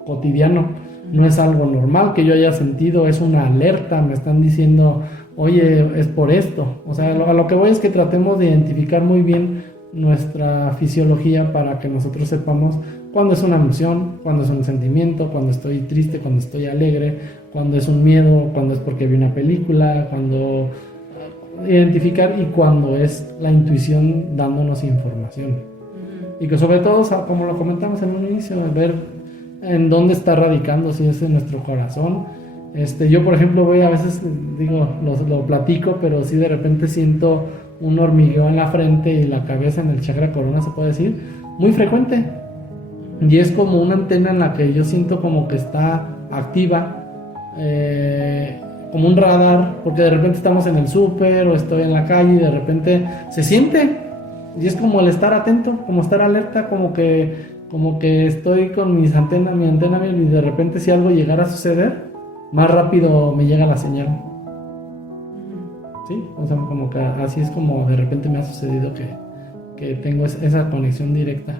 cotidiano, no es algo normal que yo haya sentido, es una alerta, me están diciendo, oye, es por esto. O sea, a lo que voy es que tratemos de identificar muy bien nuestra fisiología para que nosotros sepamos cuándo es una emoción, cuándo es un sentimiento, cuando estoy triste, cuando estoy alegre, cuando es un miedo, cuando es porque vi una película, cuando identificar y cuando es la intuición dándonos información. Y que sobre todo, como lo comentamos en un inicio, ver en dónde está radicando, si es en nuestro corazón. Yo, por ejemplo, voy a veces, lo platico, pero sí de repente siento un hormigueo en la frente y la cabeza en el chakra corona, se puede decir, muy frecuente. Y es como una antena en la que yo siento como que está activa, como un radar, porque de repente estamos en el súper o estoy en la calle y de repente se siente. Y es como el estar atento, como estar alerta, como que estoy con mi antena y de repente si algo llegara a suceder, más rápido me llega la señal. Sí, o sea, como que así es como de repente me ha sucedido que tengo esa conexión directa.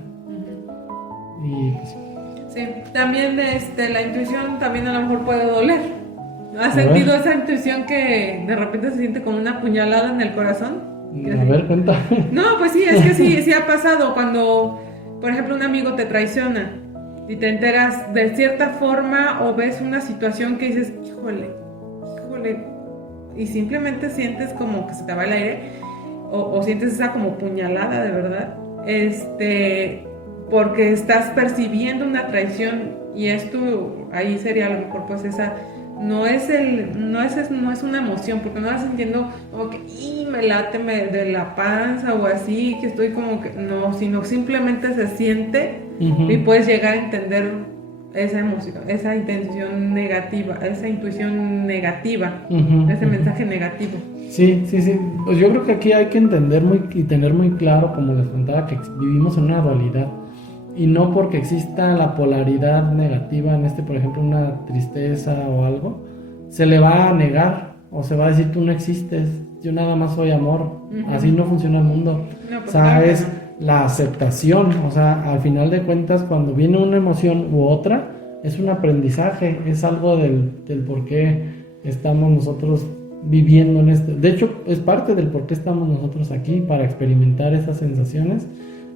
Y pues, sí, también la intuición también a lo mejor puede doler. ¿Has sentido esa intuición que de repente se siente como una puñalada en el corazón? A ver, cuenta. No, pues sí, es que sí ha pasado cuando, por ejemplo, un amigo te traiciona y te enteras de cierta forma o ves una situación que dices, híjole, y simplemente sientes como que se te va el aire o sientes esa como puñalada de verdad, porque estás percibiendo una traición y esto ahí sería a lo mejor pues esa no es una emoción, porque no vas sintiendo como que me late de la panza o así, que estoy como que no, sino simplemente se siente y puedes llegar a entender esa emoción, esa intención negativa, esa intuición negativa, ese mensaje negativo. Sí. Pues yo creo que aquí hay que entender y tener muy claro, como les contaba, que vivimos en una dualidad. Y no porque exista la polaridad negativa en por ejemplo, una tristeza o algo, se le va a negar o se va a decir tú no existes, yo nada más soy amor. Así no funciona el mundo. No, pues o sea, claro, es la aceptación. O sea, al final de cuentas, cuando viene una emoción u otra, es un aprendizaje, es algo del por qué estamos nosotros viviendo en esto. De hecho, es parte del por qué estamos nosotros aquí, para experimentar esas sensaciones.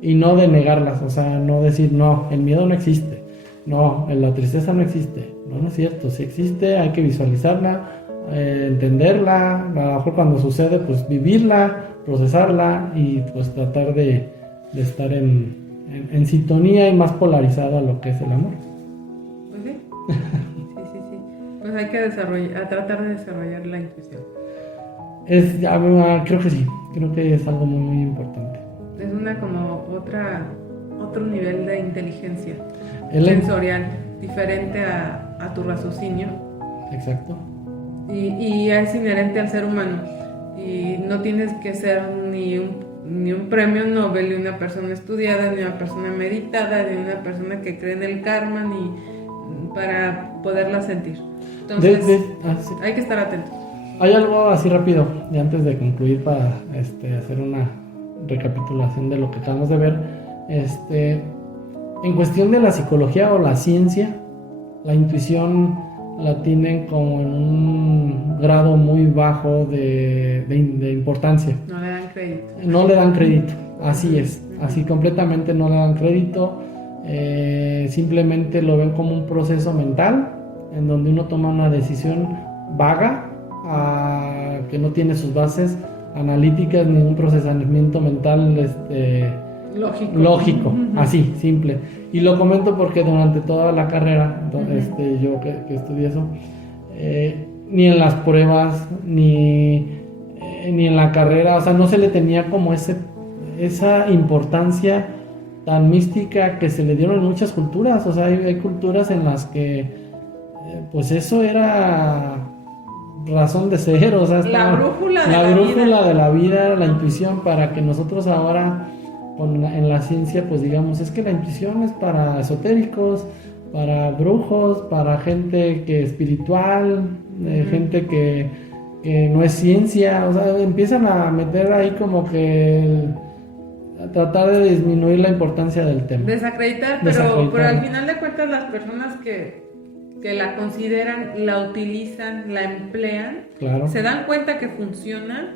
Y no de negarlas, o sea, no decir, no, el miedo no existe, no, la tristeza no existe, no es cierto, sí existe, hay que visualizarla, entenderla, a lo mejor cuando sucede, pues vivirla, procesarla y pues tratar de estar en sintonía y más polarizado a lo que es el amor. Pues sí, sí, pues hay que tratar de desarrollar la intuición. Creo que sí, creo que es algo muy, muy importante. Es otro nivel de inteligencia sensorial, diferente a tu raciocinio. Exacto. Y es inherente al ser humano. Y no tienes que ser ni un premio Nobel, ni una persona estudiada, ni una persona meditada, ni una persona que cree en el karma, ni para poderla sentir. Entonces, sí. Hay que estar atento. Hay algo así rápido, y antes de concluir, para hacer una recapitulación de lo que acabamos de ver. En cuestión de la psicología o la ciencia, la intuición la tienen como en un grado muy bajo de importancia. No le dan crédito. No le dan crédito, así es, así completamente no le dan crédito. Simplemente lo ven como un proceso mental en donde uno toma una decisión vaga, que no tiene sus bases analíticas ni un procesamiento mental lógico, así, simple. Y lo comento porque durante toda la carrera, yo que estudié eso, ni en las pruebas, ni en la carrera, o sea, no se le tenía como esa importancia tan mística que se le dieron en muchas culturas. O sea, hay culturas en las que pues eso era razón de ser, o sea, la brújula de la vida, la intuición, para que nosotros ahora en la ciencia pues digamos, es que la intuición es para esotéricos, para brujos, para gente que espiritual, gente que no es ciencia. O sea, empiezan a meter ahí como que a tratar de disminuir la importancia del tema. Desacreditar, pero al final de cuentas las personas que la consideran, la utilizan, la emplean, claro, se dan cuenta que funciona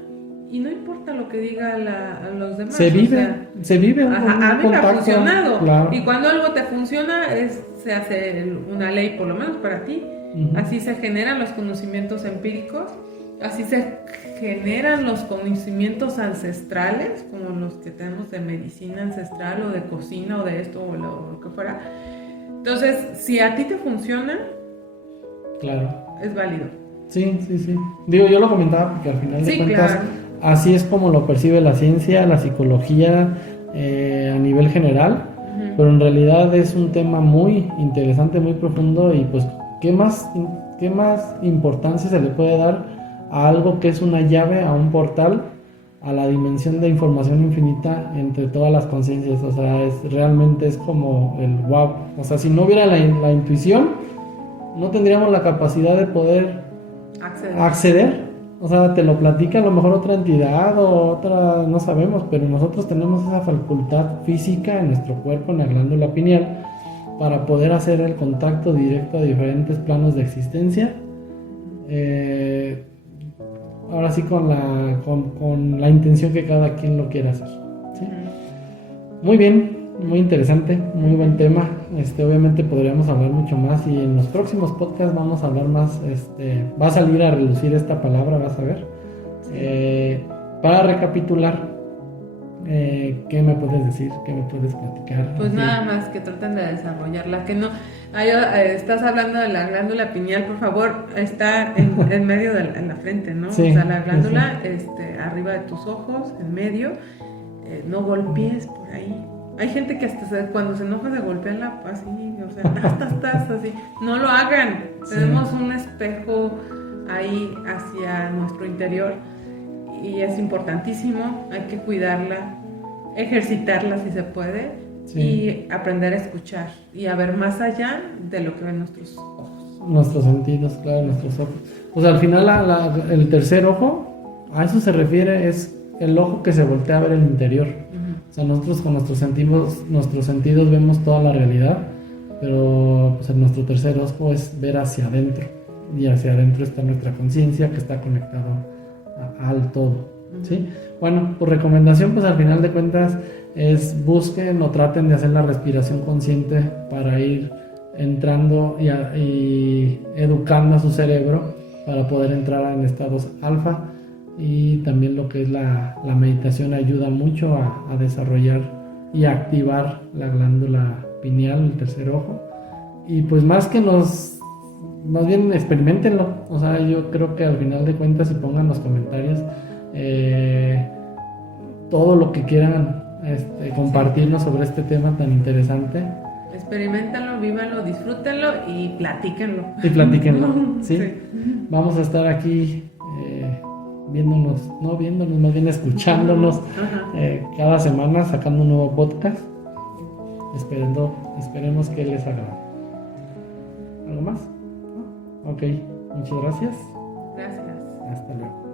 y no importa lo que diga a los demás. Se vive un a mí me ha funcionado. Claro. Y cuando algo te funciona, se hace una ley, por lo menos para ti. Así se generan los conocimientos empíricos, así se generan los conocimientos ancestrales, como los que tenemos de medicina ancestral o de cocina o de esto o lo que fuera. Entonces, si a ti te funciona, claro, es válido. Sí. Digo, yo lo comentaba porque al final de cuentas, claro, así es como lo percibe la ciencia, la psicología a nivel general, pero en realidad es un tema muy interesante, muy profundo. Y pues, ¿qué más importancia se le puede dar a algo que es una llave, a un portal, a la dimensión de información infinita entre todas las conciencias? O sea, realmente es como el wow. O sea, si no hubiera la intuición, no tendríamos la capacidad de poder acceder. O sea, te lo platica a lo mejor otra entidad o otra, no sabemos, pero nosotros tenemos esa facultad física en nuestro cuerpo, en la glándula pineal, para poder hacer el contacto directo a diferentes planos de existencia. Ahora sí con la intención que cada quien lo quiera hacer, ¿sí? Muy bien, muy interesante, muy buen tema. Obviamente podríamos hablar mucho más, y en los próximos podcasts vamos a hablar más. Va a salir a relucir esta palabra, vas a ver. Para recapitular, ¿qué me puedes decir? ¿Qué me puedes platicar? Pues nada más que traten de desarrollarla, que no. Estás hablando de la glándula pineal, por favor, está en medio en la frente, ¿no? Sí, o sea, la glándula arriba de tus ojos, en medio, no golpees por ahí. Hay gente que hasta cuando se enoja se golpea así, o sea, tas, así. No lo hagan. Sí. Tenemos un espejo ahí hacia nuestro interior y es importantísimo, hay que cuidarla, ejercitarla si se puede, sí, y aprender a escuchar y a ver más allá de lo que ven nuestros ojos. Nuestros sentidos, claro, nuestros ojos. Pues al final el tercer ojo, a eso se refiere, es el ojo que se voltea a ver el interior. O sea, nosotros con nuestros sentidos vemos toda la realidad, pero pues nuestro tercer ojo es ver hacia adentro, y hacia adentro está nuestra conciencia, que está conectado al todo, ¿sí? Bueno, por recomendación, pues al final de cuentas es busquen o traten de hacer la respiración consciente para ir entrando y educando a su cerebro para poder entrar en estados alfa. Y también lo que es la meditación ayuda mucho a desarrollar y activar la glándula pineal, el tercer ojo. Y pues más bien experimentenlo. O sea, yo creo que al final de cuentas, y pongan los comentarios todo lo que quieran compartirnos sobre este tema tan interesante. Experiméntenlo, vívanlo, disfrútenlo y platíquenlo. ¿Sí? Sí. Vamos a estar aquí más bien escuchándonos cada semana, sacando un nuevo podcast. Esperemos que les agrade. ¿Algo más? Ok, muchas gracias. Gracias. Hasta luego.